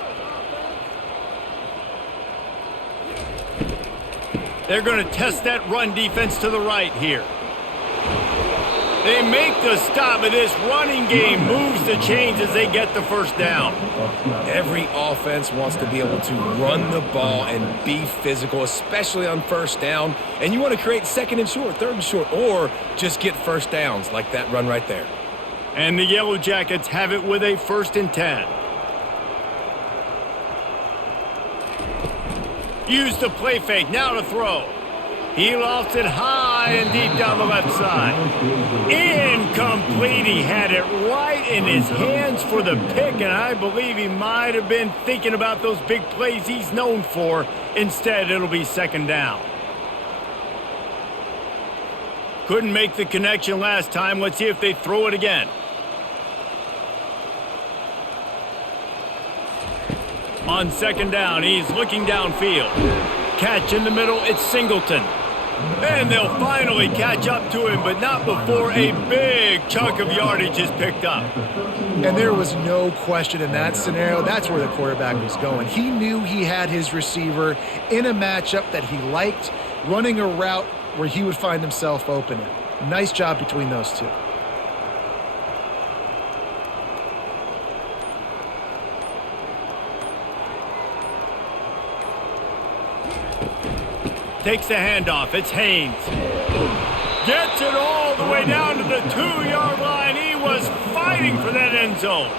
They're going to test that run defense to the right here. They make the stop, but this running game moves the chains as they get the first down. Every offense wants to be able to run the ball and be physical, especially on first down. And you want to create 2nd and short, 3rd and short, or just get first downs like that run right there. And the Yellow Jackets have it with a 1st and 10. Use the play fake, now to throw. He lofts it high and deep down the left side. Incomplete. He had it right in his hands for the pick, and I believe he might have been thinking about those big plays he's known for. Instead, it'll be 2nd down. Couldn't make the connection last time. Let's see if they throw it again. On 2nd down, he's looking downfield. Catch in the middle, it's Singleton. And they'll finally catch up to him, but not before a big chunk of yardage is picked up. And there was no question in that scenario. That's where the quarterback was going. He knew he had his receiver in a matchup that he liked, running a route where he would find himself open. Nice job between those two. Takes the handoff. It's Haynes. Gets it all the way down to the 2-yard line. He was fighting for that end zone.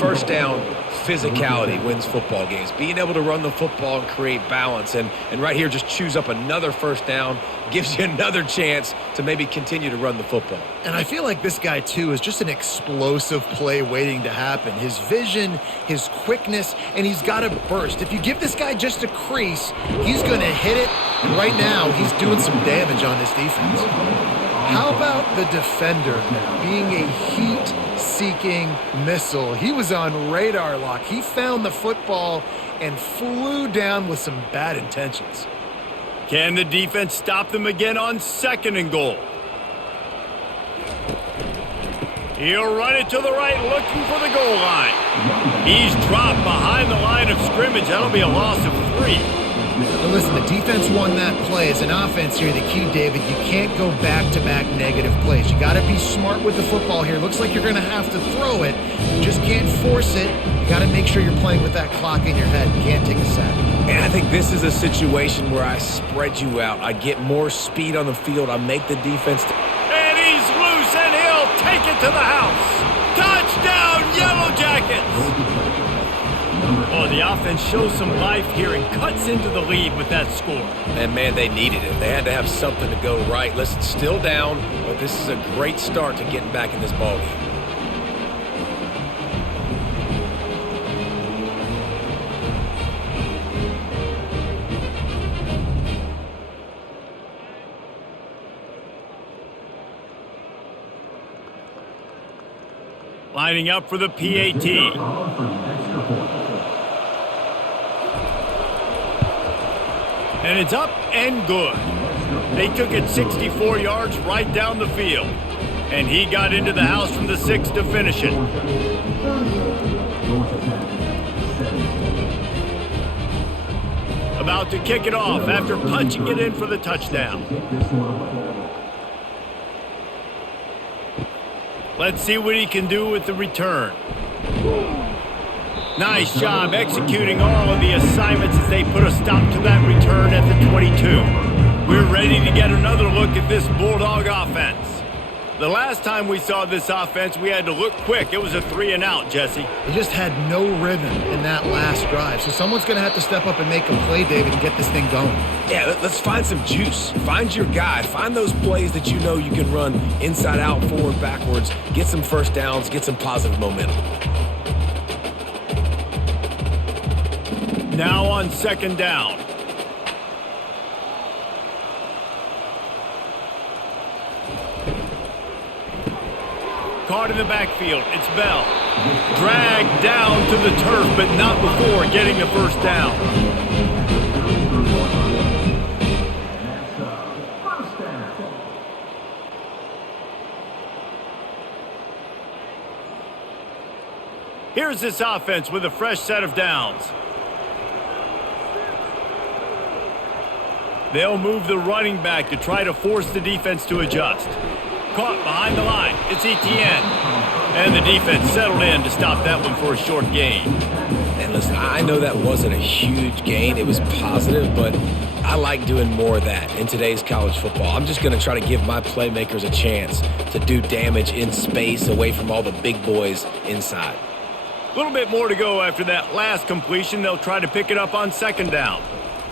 First down, physicality wins football games. Being able to run the football and create balance. And right here, just choose up another first down. Gives you another chance to maybe continue to run the football. And I feel like this guy, too, is just an explosive play waiting to happen. His vision, his quickness, and he's got a burst. If you give this guy just a crease, he's going to hit it. And right now, he's doing some damage on this defense. How about the defender being a heat-seeking missile? He was on radar lock. He found the football and flew down with some bad intentions. Can the defense stop them again on 2nd and goal? He'll run it to the right, looking for the goal line. He's dropped behind the line of scrimmage. That'll be a loss of 3. But listen, the defense won that play. As an offense here, the key, David, you can't go back-to-back negative plays. You got to be smart with the football here. Looks like you're going to have to throw it. You just can't force it. You got to make sure you're playing with that clock in your head. You can't take a sack. And I think this is a situation where I spread you out. I get more speed on the field. I make the defense. And he's loose, and he'll take it to the house. Touchdown, Yellow Jackets! Oh, the offense shows some life here and cuts into the lead with that score. And, man, they needed it. They had to have something to go right. Listen, still down, but this is a great start to getting back in this ballgame. Lining up for the PAT. And it's up and good. They took it 64 yards right down the field. And he got into the house from the 6 to finish it. About to kick it off after punching it in for the touchdown. Let's see what he can do with the return. Nice job executing all of the assignments as they put a stop to that return at the 22. We're ready to get another look at this Bulldog offense. The last time we saw this offense, we had to look quick. It was a 3-and-out, Jesse. They just had no rhythm in that last drive. So someone's going to have to step up and make a play, David, and get this thing going. Yeah, let's find some juice. Find your guy. Find those plays that you know you can run inside out, forward, backwards. Get some first downs. Get some positive momentum. Now on 2nd down. Caught in the backfield. It's Bell. Dragged down to the turf, but not before getting the first down. Here's this offense with a fresh set of downs. They'll move the running back to try to force the defense to adjust. Caught behind the line. It's Etienne. And the defense settled in to stop that one for a short gain. And listen, I know that wasn't a huge gain. It was positive, but I like doing more of that in today's college football. I'm just going to try to give my playmakers a chance to do damage in space away from all the big boys inside. A little bit more to go after that last completion. They'll try to pick it up on 2nd down.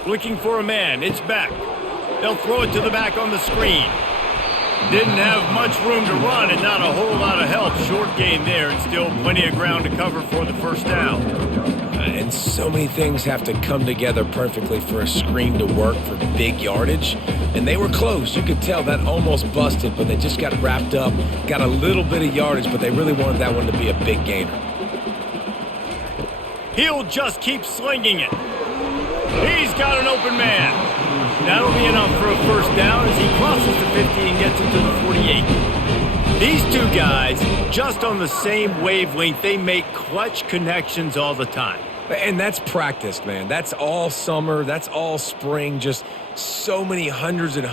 Looking for a man. It's Beck. They'll throw it to the back on the screen. Didn't have much room to run and not a whole lot of help. Short gain there and still plenty of ground to cover for the first down. And so many things have to come together perfectly for a screen to work for big yardage. And they were close. You could tell that almost busted, but they just got wrapped up, got a little bit of yardage, but they really wanted that one to be a big gainer. He'll just keep slinging it. He's got an open man. That'll be enough for a first down as he crosses the 50 and gets into the 48. These two guys, just on the same wavelength, they make clutch connections all the time. And that's practiced, man. That's all summer. That's all spring. Just so many hundreds and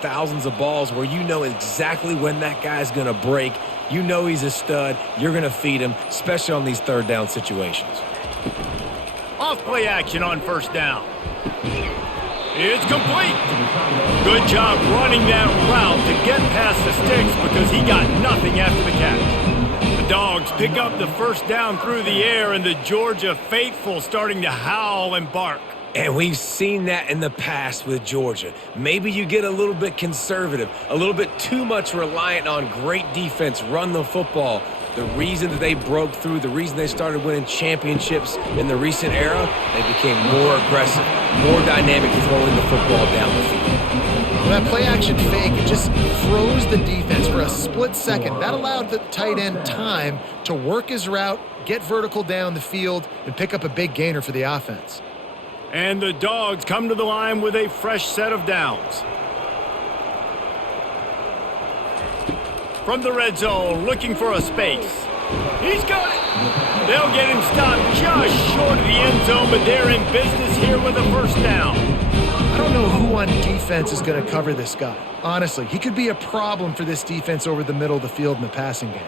thousands of balls where you know exactly when that guy's going to break. You know he's a stud. You're going to feed him, especially on these 3rd down situations. Off-play action on 1st down. It's complete. Good job running that route to get past the sticks because he got nothing after the catch. The Dogs pick up the first down through the air, and the Georgia faithful starting to howl and bark. And we've seen that in the past with Georgia. Maybe you get a little bit conservative, a little bit too much reliant on great defense, run the football. The reason that they broke through, the reason they started winning championships in the recent era, they became more aggressive, more dynamic, throwing the football down the field. Well, that play-action fake, it just froze the defense for a split second. That allowed the tight end time to work his route, get vertical down the field, and pick up a big gainer for the offense. And the Dogs come to the line with a fresh set of downs. From the red zone, looking for a space. He's got it. They'll get him stopped just short of the end zone, but they're in business here with a first down. I don't know who on defense is going to cover this guy. Honestly, he could be a problem for this defense over the middle of the field in the passing game.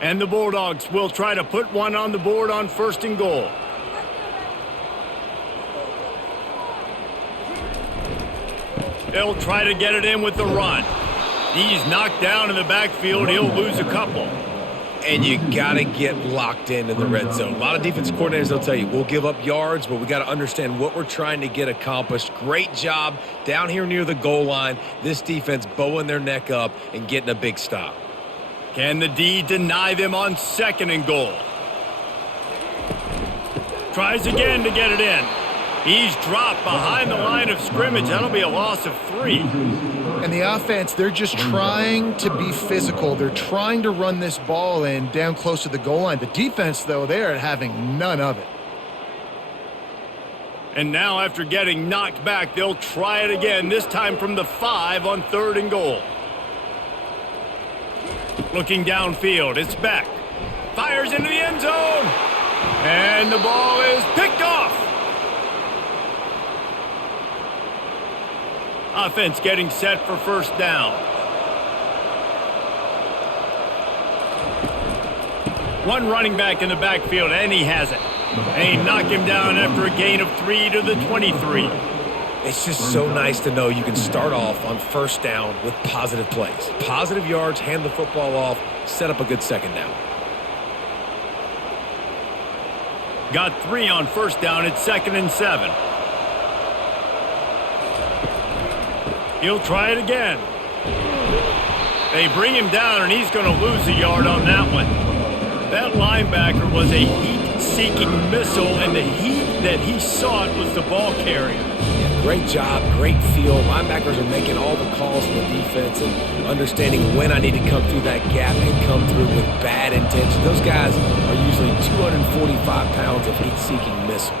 And the Bulldogs will try to put one on the board on 1st and goal. They'll try to get it in with the run. He's knocked down in the backfield. He'll lose a couple. And you got to get locked in the red zone. A lot of defensive coordinators, they'll tell you, we'll give up yards, but we got to understand what we're trying to get accomplished. Great job down here near the goal line. This defense bowing their neck up and getting a big stop. Can the D deny them on 2nd and goal? Tries again to get it in. He's dropped behind the line of scrimmage. That'll be a loss of 3. And the offense, they're just trying to be physical. They're trying to run this ball in down close to the goal line. The defense, though, they're having none of it. And now after getting knocked back, they'll try it again, this time from the 5 on 3rd and goal. Looking downfield, it's Beck. Fires into the end zone. And the ball is picked off. Offense getting set for first down. One running back in the backfield, and he has it. And he knocked him down after a gain of 3 to the 23. It's just so nice to know you can start off on first down with positive plays. Positive yards, hand the football off, set up a good second down. Got 3 on first down at 2nd and 7. He'll try it again. They bring him down, and he's going to lose a yard on that one. That linebacker was a heat-seeking missile, and the heat that he sought was the ball carrier. Yeah, great job, great feel. Linebackers are making all the calls in the defense and understanding when I need to come through that gap and come through with bad intention. Those guys are usually 245 pounds of heat-seeking missile.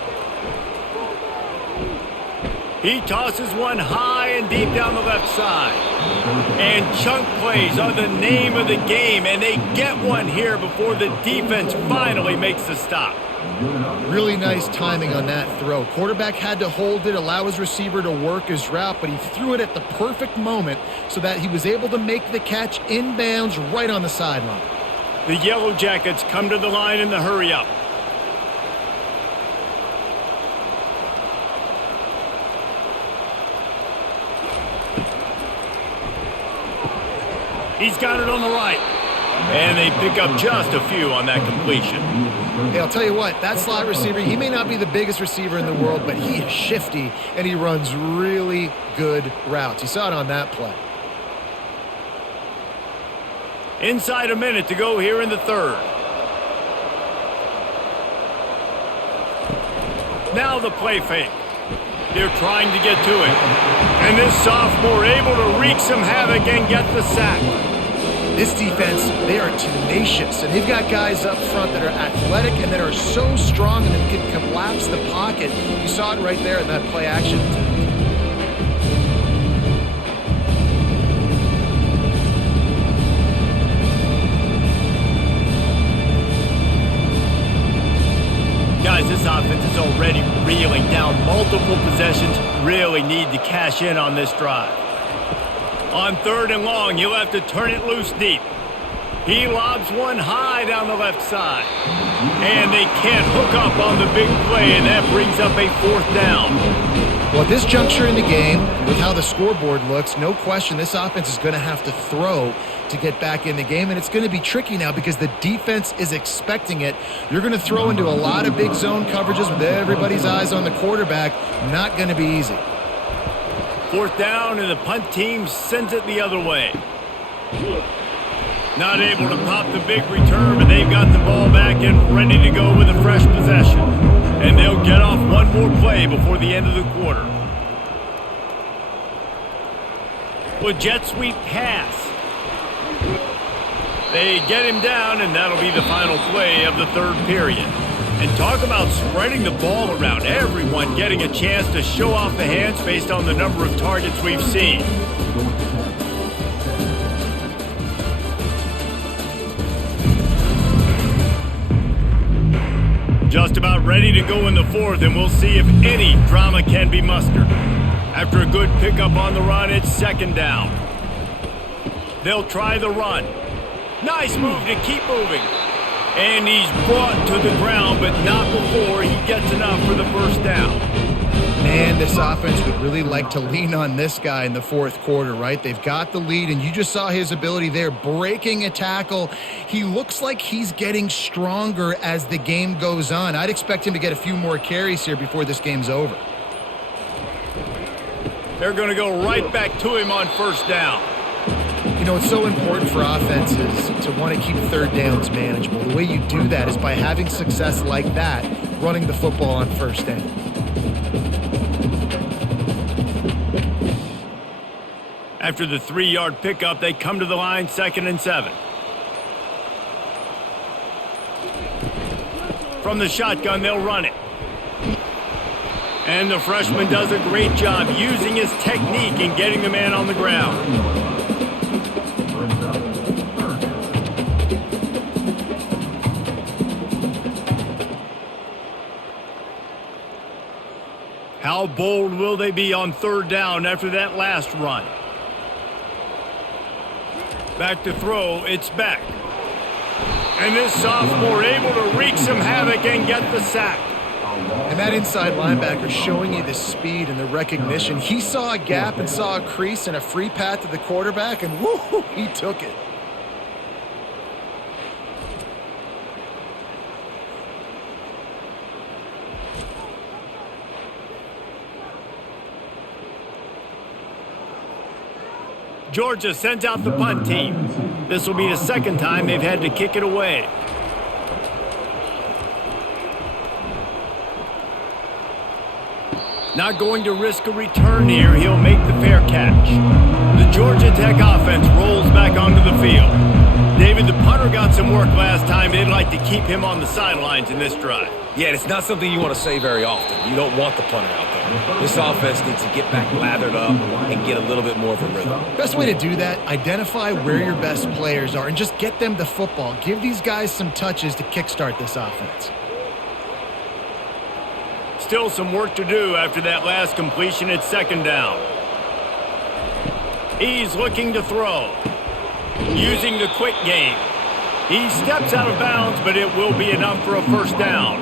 He tosses one high and deep down the left side. And chunk plays are the name of the game, and they get one here before the defense finally makes the stop. Really nice timing on that throw. Quarterback had to hold it, allow his receiver to work his route, but he threw it at the perfect moment so that he was able to make the catch inbounds right on the sideline. The Yellow Jackets come to the line in the hurry-up. He's got it on the right. And they pick up just a few on that completion. Hey, I'll tell you what, that slot receiver, he may not be the biggest receiver in the world, but he is shifty, and he runs really good routes. You saw it on that play. Inside a minute to go here in the third. Now the play fake. They're trying to get to it. And this sophomore able to wreak some havoc and get the sack. This defense, they are tenacious, and they've got guys up front that are athletic and that are so strong and that can collapse the pocket. You saw it right there in that play action attempt. Guys, this offense is already reeling down multiple possessions. Really need to cash in on this drive. On 3rd and long, he'll have to turn it loose deep. He lobs one high down the left side. And they can't hook up on the big play, and that brings up a 4th down. Well, at this juncture in the game, with how the scoreboard looks, no question this offense is going to have to throw to get back in the game, and it's going to be tricky now because the defense is expecting it. You're going to throw into a lot of big zone coverages with everybody's eyes on the quarterback. Not going to be easy. 4th down, and the punt team sends it the other way. Not able to pop the big return, but they've got the ball back and ready to go with a fresh possession. And they'll get off one more play before the end of the quarter. With jet sweep pass. They get him down, and that'll be the final play of the 3rd period. And talk about spreading the ball around. Everyone getting a chance to show off the hands based on the number of targets we've seen. Just about ready to go in the 4th, and we'll see if any drama can be mustered. After a good pickup on the run, it's 2nd down. They'll try the run. Nice move to keep moving. And he's brought to the ground, but not before he gets enough for the 1st down. Man, this offense would really like to lean on this guy in the 4th quarter, right? They've got the lead, and you just saw his ability there, breaking a tackle. He looks like he's getting stronger as the game goes on. I'd expect him to get a few more carries here before this game's over. They're going to go right back to him on 1st down. You know, it's so important for offenses to want to keep 3rd downs manageable. The way you do that is by having success like that, running the football on 1st down. After the 3-yard pickup, they come to the line 2nd and 7. From the shotgun, they'll run it. And the freshman does a great job using his technique and getting the man on the ground. How bold will they be on 3rd down after that last run? Back to throw, it's back. And this sophomore able to wreak some havoc and get the sack. And that inside linebacker showing you the speed and the recognition. He saw a gap and saw a crease and a free path to the quarterback, and woo, he took it. Georgia sends out the punt team. This will be the second time they've had to kick it away. Not going to risk a return here. He'll make the fair catch. The Georgia Tech offense rolls back onto the field. David, the punter got some work last time. They'd like to keep him on the sidelines in this drive. Yeah, it's not something you want to say very often. You don't want the punter out there. This offense needs to get back lathered up and get a little bit more of a rhythm. Best way to do that, identify where your best players are and just get them the football. Give these guys some touches to kickstart this offense. Still some work to do after that last completion at second down. He's looking to throw. Using the quick game. He steps out of bounds, but it will be enough for a first down.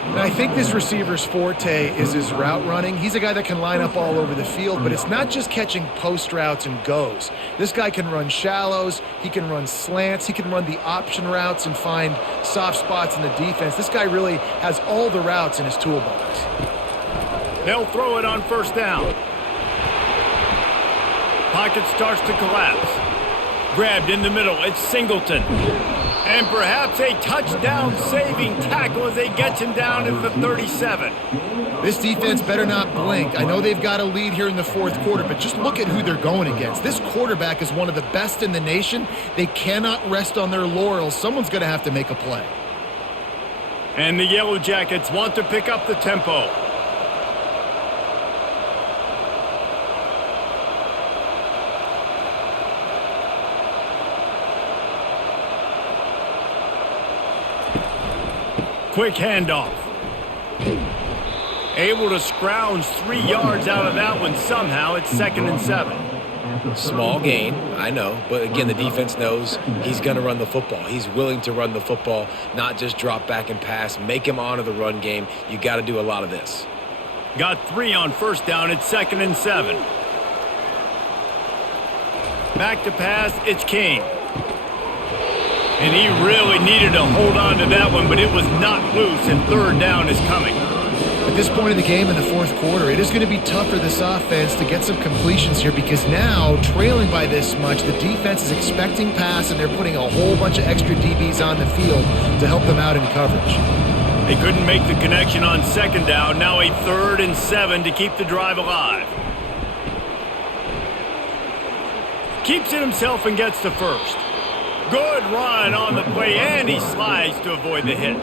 And I think this receiver's forte is his route running. He's a guy that can line up all over the field, but it's not just catching post routes and goes. This guy can run shallows, he can run slants, he can run the option routes and find soft spots in the defense. This guy really has all the routes in his toolbox. They'll throw it on first down. Pocket starts to collapse. Grabbed in the middle, it's Singleton. And perhaps a touchdown-saving tackle as they get him down at the 37. This defense better not blink. I know they've got a lead here in the fourth quarter, but just look at who they're going against. This quarterback is one of the best in the nation. They cannot rest on their laurels. Someone's going to have to make a play. And the Yellow Jackets want to pick up the tempo. Quick handoff. Able to scrounge 3 yards out of that one somehow. It's 2nd and 7. Small gain, I know, but again, the defense knows he's going to run the football. He's willing to run the football, not just drop back and pass, make him honor the run game. You got to do a lot of this. Got 3 on first down. It's 2nd and 7. Back to pass. It's King. And he really needed to hold on to that one, but it was not loose, and third down is coming. At this point in the game in the fourth quarter, it is going to be tough for this offense to get some completions here because now, trailing by this much, the defense is expecting pass, and they're putting a whole bunch of extra DBs on the field to help them out in coverage. They couldn't make the connection on second down. Now a 3rd and 7 to keep the drive alive. Keeps it himself and gets the first. Good run on the play, and he slides to avoid the hit.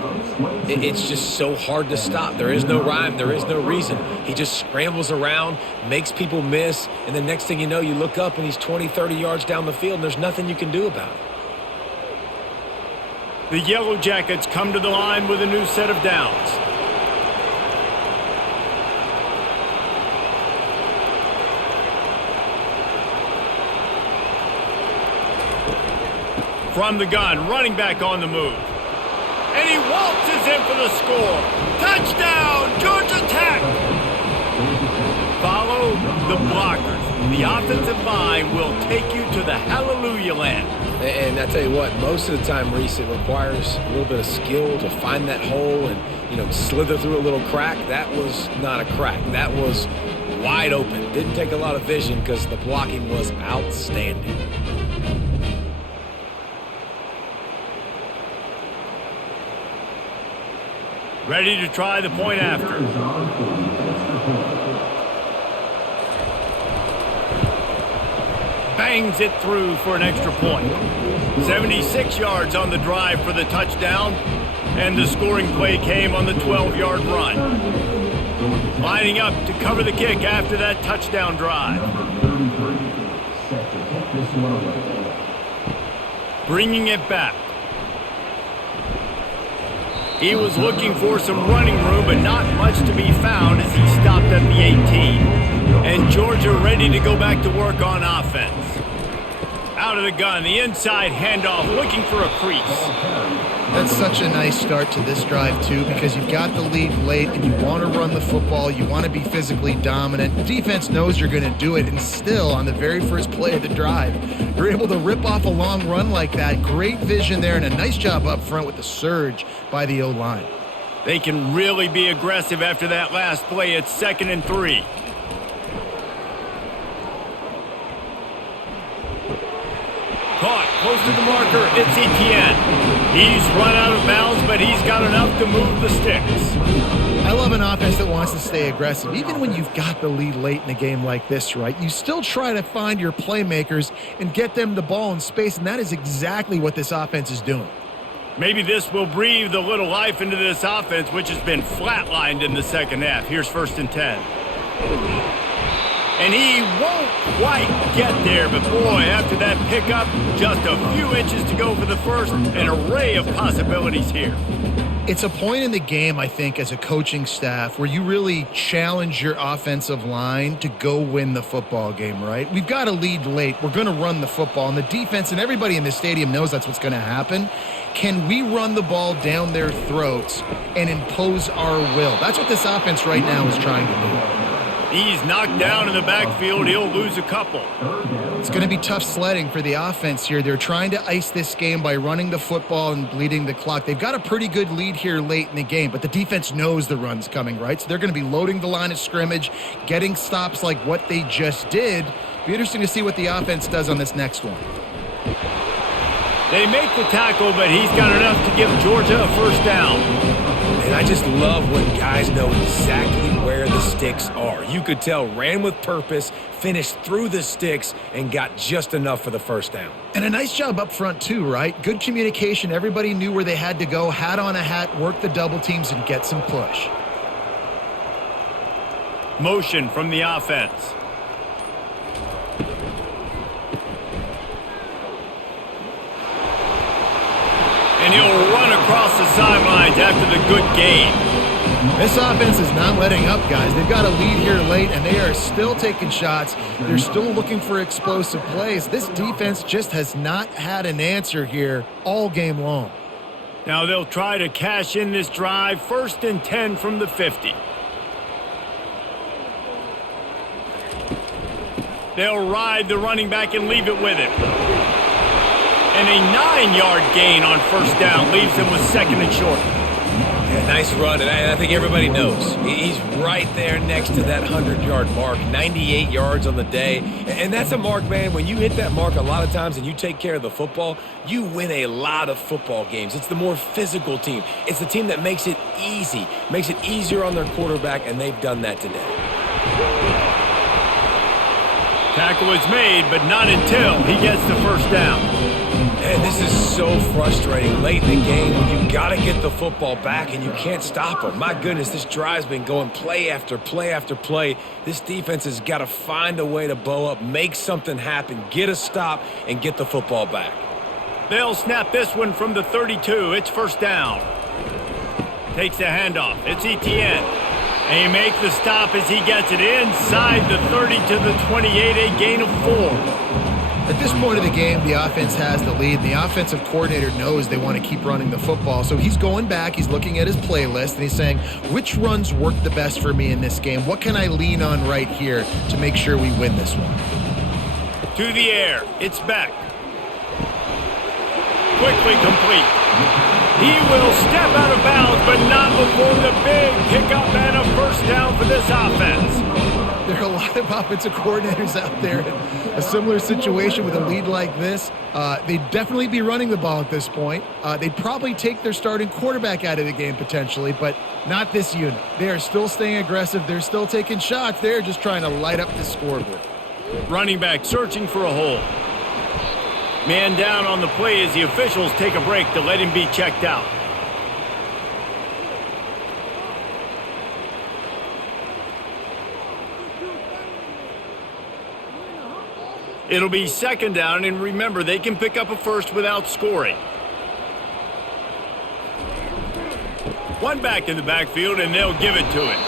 It's just so hard to stop. There is no rhyme. There is no reason. He just scrambles around, makes people miss, and the next thing you know, you look up and he's 20, 30 yards down the field, and there's nothing you can do about it. The Yellow Jackets come to the line with a new set of downs. From the gun, running back on the move. And he waltzes in for the score. Touchdown, Georgia Tech! Follow the blockers. The offensive line will take you to the hallelujah land. And I tell you what, most of the time, Reese, it requires a little bit of skill to find that hole and, slither through a little crack. That was not a crack. That was wide open. Didn't take a lot of vision because the blocking was outstanding. Ready to try the point after. Bangs it through for an extra point. 76 yards on the drive for the touchdown, and the scoring play came on the 12-yard run. Lining up to cover the kick after that touchdown drive. Bringing it back. He was looking for some running room, but not much to be found as he stopped at the 18. And Georgia ready to go back to work on offense. Out of the gun, the inside handoff, looking for a crease. That's such a nice start to this drive, too, because you've got the lead late and you want to run the football. You want to be physically dominant. The defense knows you're going to do it, and still, on the very first play of the drive, you're able to rip off a long run like that. Great vision there, and a nice job up front with the surge by the O-line. They can really be aggressive after that last play. It's 2nd and 3. Caught close to the marker. It's Etienne. He's run out of bounds, but he's got enough to move the sticks. I love an offense that wants to stay aggressive. Even when you've got the lead late in a game like this, right, you still try to find your playmakers and get them the ball in space, and that is exactly what this offense is doing. Maybe this will breathe a little life into this offense, which has been flatlined in the second half. Here's 1st and 10. And he won't quite get there, but boy, after that pickup, just a few inches to go for the first, an array of possibilities here. It's a point in the game, I think, as a coaching staff where you really challenge your offensive line to go win the football game, right? We've got a lead late. We're going to run the football, and the defense and everybody in the stadium knows that's what's going to happen. Can we run the ball down their throats and impose our will? That's what this offense right now is trying to do. He's knocked down in the backfield. He'll lose a couple. It's going to be tough sledding for the offense here. They're trying to ice this game by running the football and bleeding the clock. They've got a pretty good lead here late in the game, but the defense knows the run's coming, right? So they're going to be loading the line of scrimmage, getting stops like what they just did. Be interesting to see what the offense does on this next one. They make the tackle, but he's got enough to give Georgia a first down. And I just love when guys know exactly where the sticks are. You could tell ran with purpose, finished through the sticks, and got just enough for the first down. And a nice job up front too, right? Good communication. Everybody knew where they had to go, hat on a hat, work the double teams, and get some push. Motion from the offense. And he'll run across the sidelines after the good gain. This offense is not letting up, guys. They've got a lead here late, and they are still taking shots. They're still looking for explosive plays. This defense just has not had an answer here all game long. Now they'll try to cash in this drive. 1st and 10 from the 50. They'll ride the running back and leave it with him. And a 9-yard gain on first down leaves him with 2nd and short. Yeah, nice run, and I think everybody knows. He's right there next to that 100-yard mark, 98 yards on the day. And that's a mark, man, when you hit that mark a lot of times and you take care of the football, you win a lot of football games. It's the more physical team. It's the team that makes it easy, makes it easier on their quarterback, and they've done that today. Tackle is made, but not until he gets the first down. And this is so frustrating late in the game when you got to get the football back and you can't stop them. My goodness, this drive's been going play after play after play. This defense has got to find a way to bow up, make something happen, get a stop, and get the football back. They'll snap this one from the 32. It's first down. Takes the handoff. It's Etienne. And he makes the stop as he gets it inside the 30 to the 28, a gain of 4. At this point of the game, the offense has the lead. The offensive coordinator knows they want to keep running the football. So he's going back, he's looking at his playlist, and he's saying, which runs work the best for me in this game? What can I lean on right here to make sure we win this one? To the air. It's Beck. Quickly complete. He will step out of bounds, but not before the big pickup and a first down for this offense. There are a lot of offensive coordinators out there in a similar situation with a lead like this. They'd definitely be running the ball at this point. They'd probably take their starting quarterback out of the game potentially, but not this unit. They are still staying aggressive. They're still taking shots. They're just trying to light up the scoreboard. Running back searching for a hole. Man down on the play as the officials take a break to let him be checked out. It'll be second down, and remember, they can pick up a first without scoring. One back in the backfield, and they'll give it to him.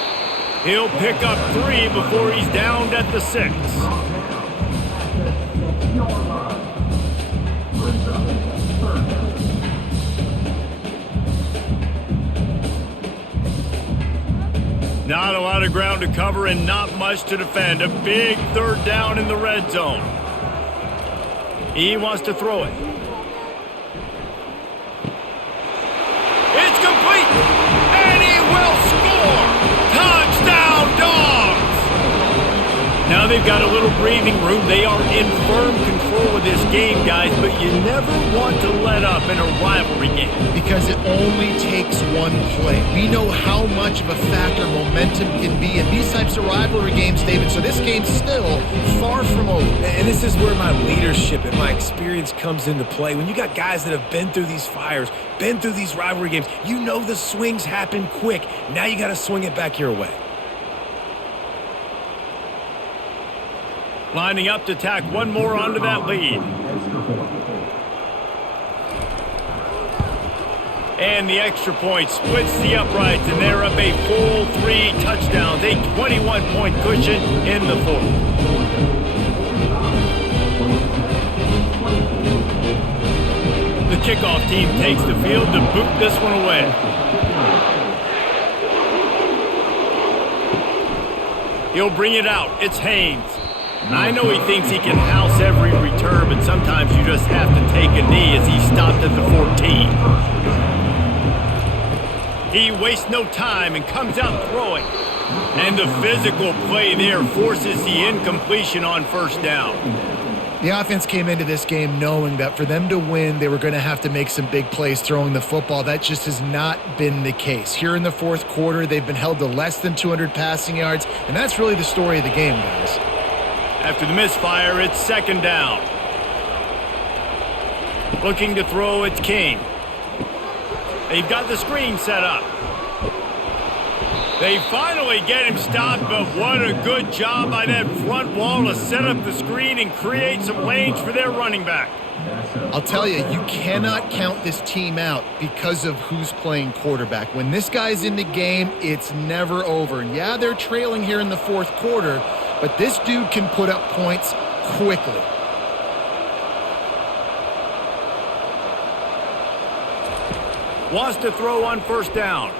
He'll pick up 3 before he's downed at the 6. Not a lot of ground to cover and not much to defend. A big third down in the red zone. He wants to throw it. It's complete, and he will score! Touchdown, Dogs! Now they've got a little breathing room. They are in firm control of this game, guys, but you never want to let up in a rivalry game. Because it only takes one play. We know how much of a factor momentum can be in these types of rivalry games, David, so this game's still far from over. And this is where my leadership and my experience comes into play. When you got guys that have been through these fires, been through these rivalry games, you know the swings happen quick. Now you got to swing it back your way. Lining up to tack one more onto that lead. And the extra point splits the uprights, and they're up a full 3 touchdowns, a 21-point cushion in the fourth. The kickoff team takes the field to boot this one away. He'll bring it out. It's Haynes. I know he thinks he can house every return, but sometimes you just have to take a knee as he stopped at the 14. He wastes no time and comes out throwing. And the physical play there forces the incompletion on first down. The offense came into this game knowing that for them to win, they were going to have to make some big plays throwing the football. That just has not been the case. Here in the fourth quarter, they've been held to less than 200 passing yards, and that's really the story of the game, guys. After the misfire, it's second down. Looking to throw, it's King. They've got the screen set up. They finally get him stopped, but what a good job by that front wall to set up the screen and create some lanes for their running back. I'll tell you, you cannot count this team out because of who's playing quarterback. When this guy's in the game, it's never over. And yeah, they're trailing here in the fourth quarter, but this dude can put up points quickly. Wants to throw on first down.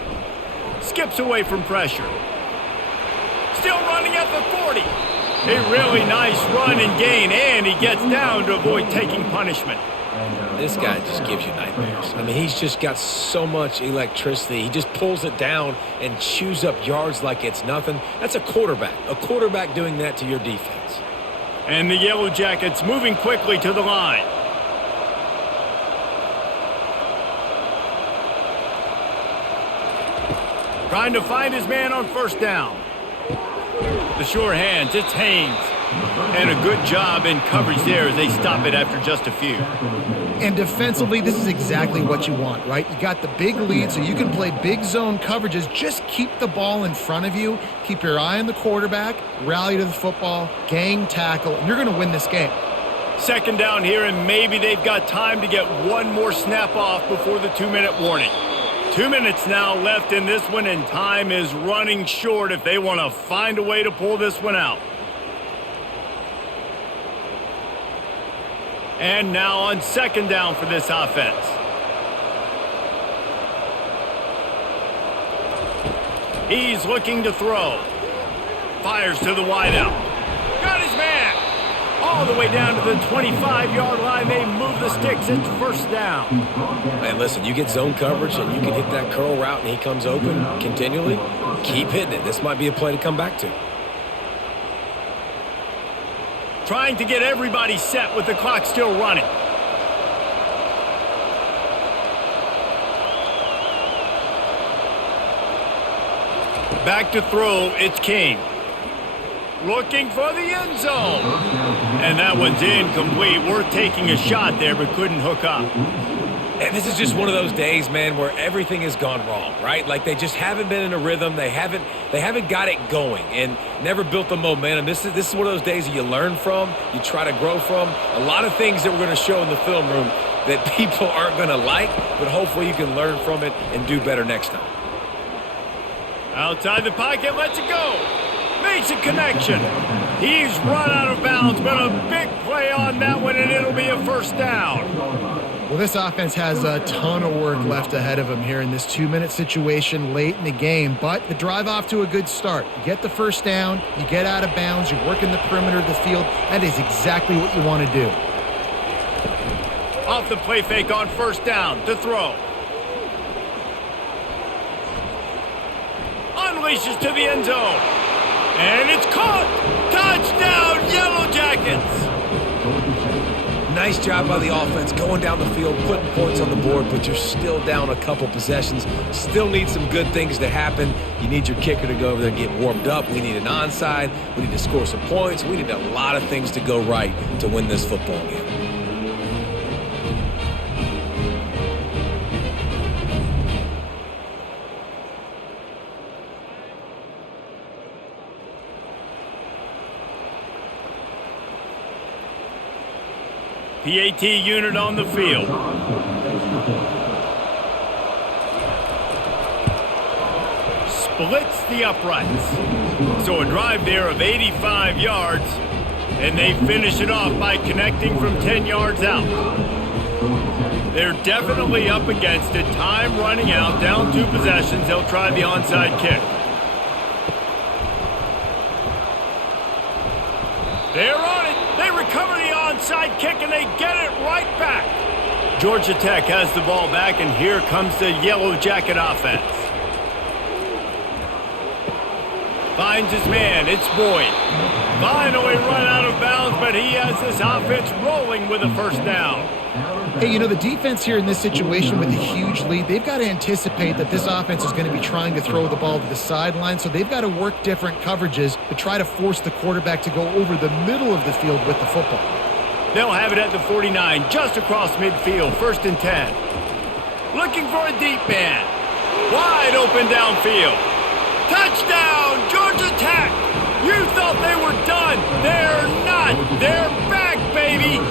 Skips away from pressure. Still running at the 40. A really nice run and gain, and he gets down to avoid taking punishment. This guy just gives you nightmares. I mean, he's just got so much electricity. He just pulls it down and chews up yards like it's nothing. That's a quarterback. A quarterback doing that to your defense. And the Yellow Jackets moving quickly to the line. Trying to find his man on first down. The sure hands, it's Haynes. And a good job in coverage there as they stop it after just a few. And defensively, this is exactly what you want, right? You got the big lead so you can play big zone coverages. Just keep the ball in front of you. Keep your eye on the quarterback. Rally to the football. Gang tackle. And you're going to win this game. Second down here, and maybe they've got time to get one more snap off before the 2-minute warning. 2 minutes now left in this one, and time is running short if they want to find a way to pull this one out. And now on second down for this offense. He's looking to throw. Fires to the wideout. Got his man. All the way down to the 25-yard line. They move the sticks. It's first down. Man, listen, you get zone coverage and you can hit that curl route and he comes open continually. Keep hitting it. This might be a play to come back to. Trying to get everybody set with the clock still running. Back to throw, it's King. Looking for the end zone. And that one's incomplete. Worth taking a shot there, but couldn't hook up. And this is just one of those days, man, where everything has gone wrong, right? Like they just haven't been in a rhythm. They haven't got it going and never built the momentum. This is one of those days that you learn from, you try to grow from. A lot of things that we're going to show in the film room that people aren't going to like, but hopefully you can learn from it and do better next time. Outside the pocket, lets it go. Makes a connection. He's run out of bounds, but a big play on that one, and it'll be a first down. Well, this offense has a ton of work left ahead of them here in this 2-minute situation late in the game, but the drive off to a good start. You get the first down, you get out of bounds, you're working the perimeter of the field. That is exactly what you want to do. Off the play fake on first down to throw. Unleashes to the end zone. And it's caught. Touchdown, Yellow Jackets. Nice job by the offense going down the field, putting points on the board, but you're still down a couple possessions. Still need some good things to happen. You need your kicker to go over there and get warmed up. We need an onside. We need to score some points. We need a lot of things to go right to win this football game. PAT unit on the field. Splits the uprights. So a drive there of 85 yards, and they finish it off by connecting from 10 yards out. They're definitely up against it. Time running out, down 2 possessions. They'll try the onside kick. They're on it. They recover the onside kick, and they get it right back. Georgia Tech has the ball back, and here comes the Yellow Jacket offense. Finds his man. It's Boyd. Finally run out of bounds, but he has this offense rolling with a first down. Hey, you know, the defense here in this situation with a huge lead, they've got to anticipate that this offense is going to be trying to throw the ball to the sideline, so they've got to work different coverages to try to force the quarterback to go over the middle of the field with the football. They'll have it at the 49, just across midfield, 1st and 10. Looking for a deep man. Wide open downfield. Touchdown, Georgia Tech! You thought they were done. They're not. They're back, baby!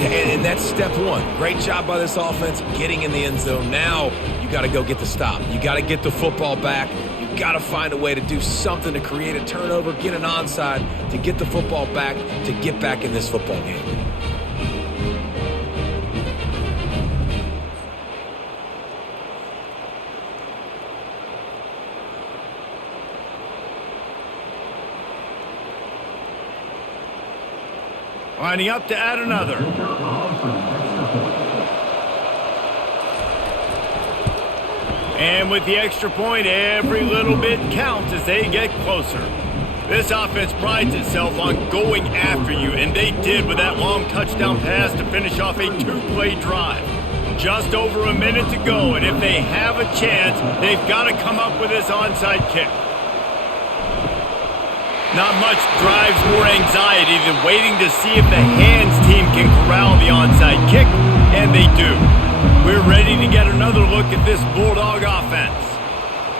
And that's step one. Great job by this offense getting in the end zone. Now you got to go get the stop. You got to get the football back. You got to find a way to do something to create a turnover, get an onside, to get the football back, to get back in this football game. Lining up to add another. And with the extra point, every little bit counts as they get closer. This offense prides itself on going after you, and they did with that long touchdown pass to finish off a 2-play drive. Just over a minute to go, and if they have a chance, they've got to come up with this onside kick. Not much drives more anxiety than waiting to see if the hands team can corral the onside kick, and they do. We're ready to get another look at this Bulldog offense.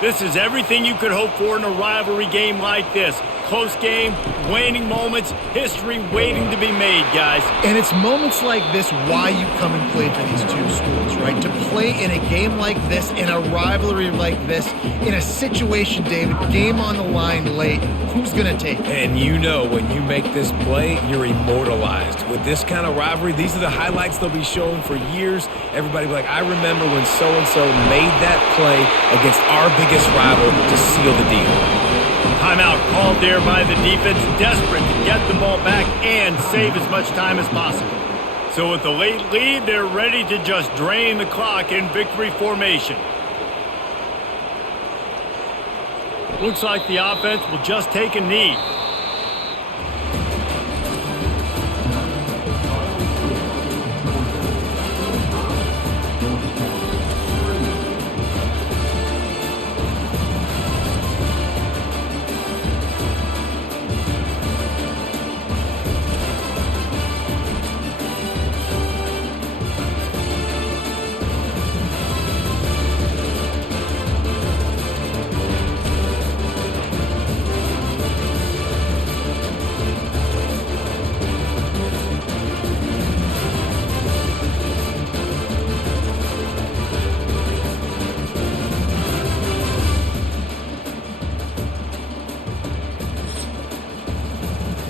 This is everything you could hope for in a rivalry game like this. Close game, waning moments, history waiting to be made, guys. And it's moments like this why you come and play for these two schools, right? To play in a game like this, in a rivalry like this, in a situation, David, game on the line late, who's going to take it? And you know when you make this play, you're immortalized. With this kind of rivalry, these are the highlights they'll be showing for years. Everybody will be like, I remember when so-and-so made that play against our biggest rival to seal the deal. Timeout called there by the defense, desperate to get the ball back and save as much time as possible. So with the late lead, they're ready to just drain the clock in victory formation. Looks like the offense will just take a knee.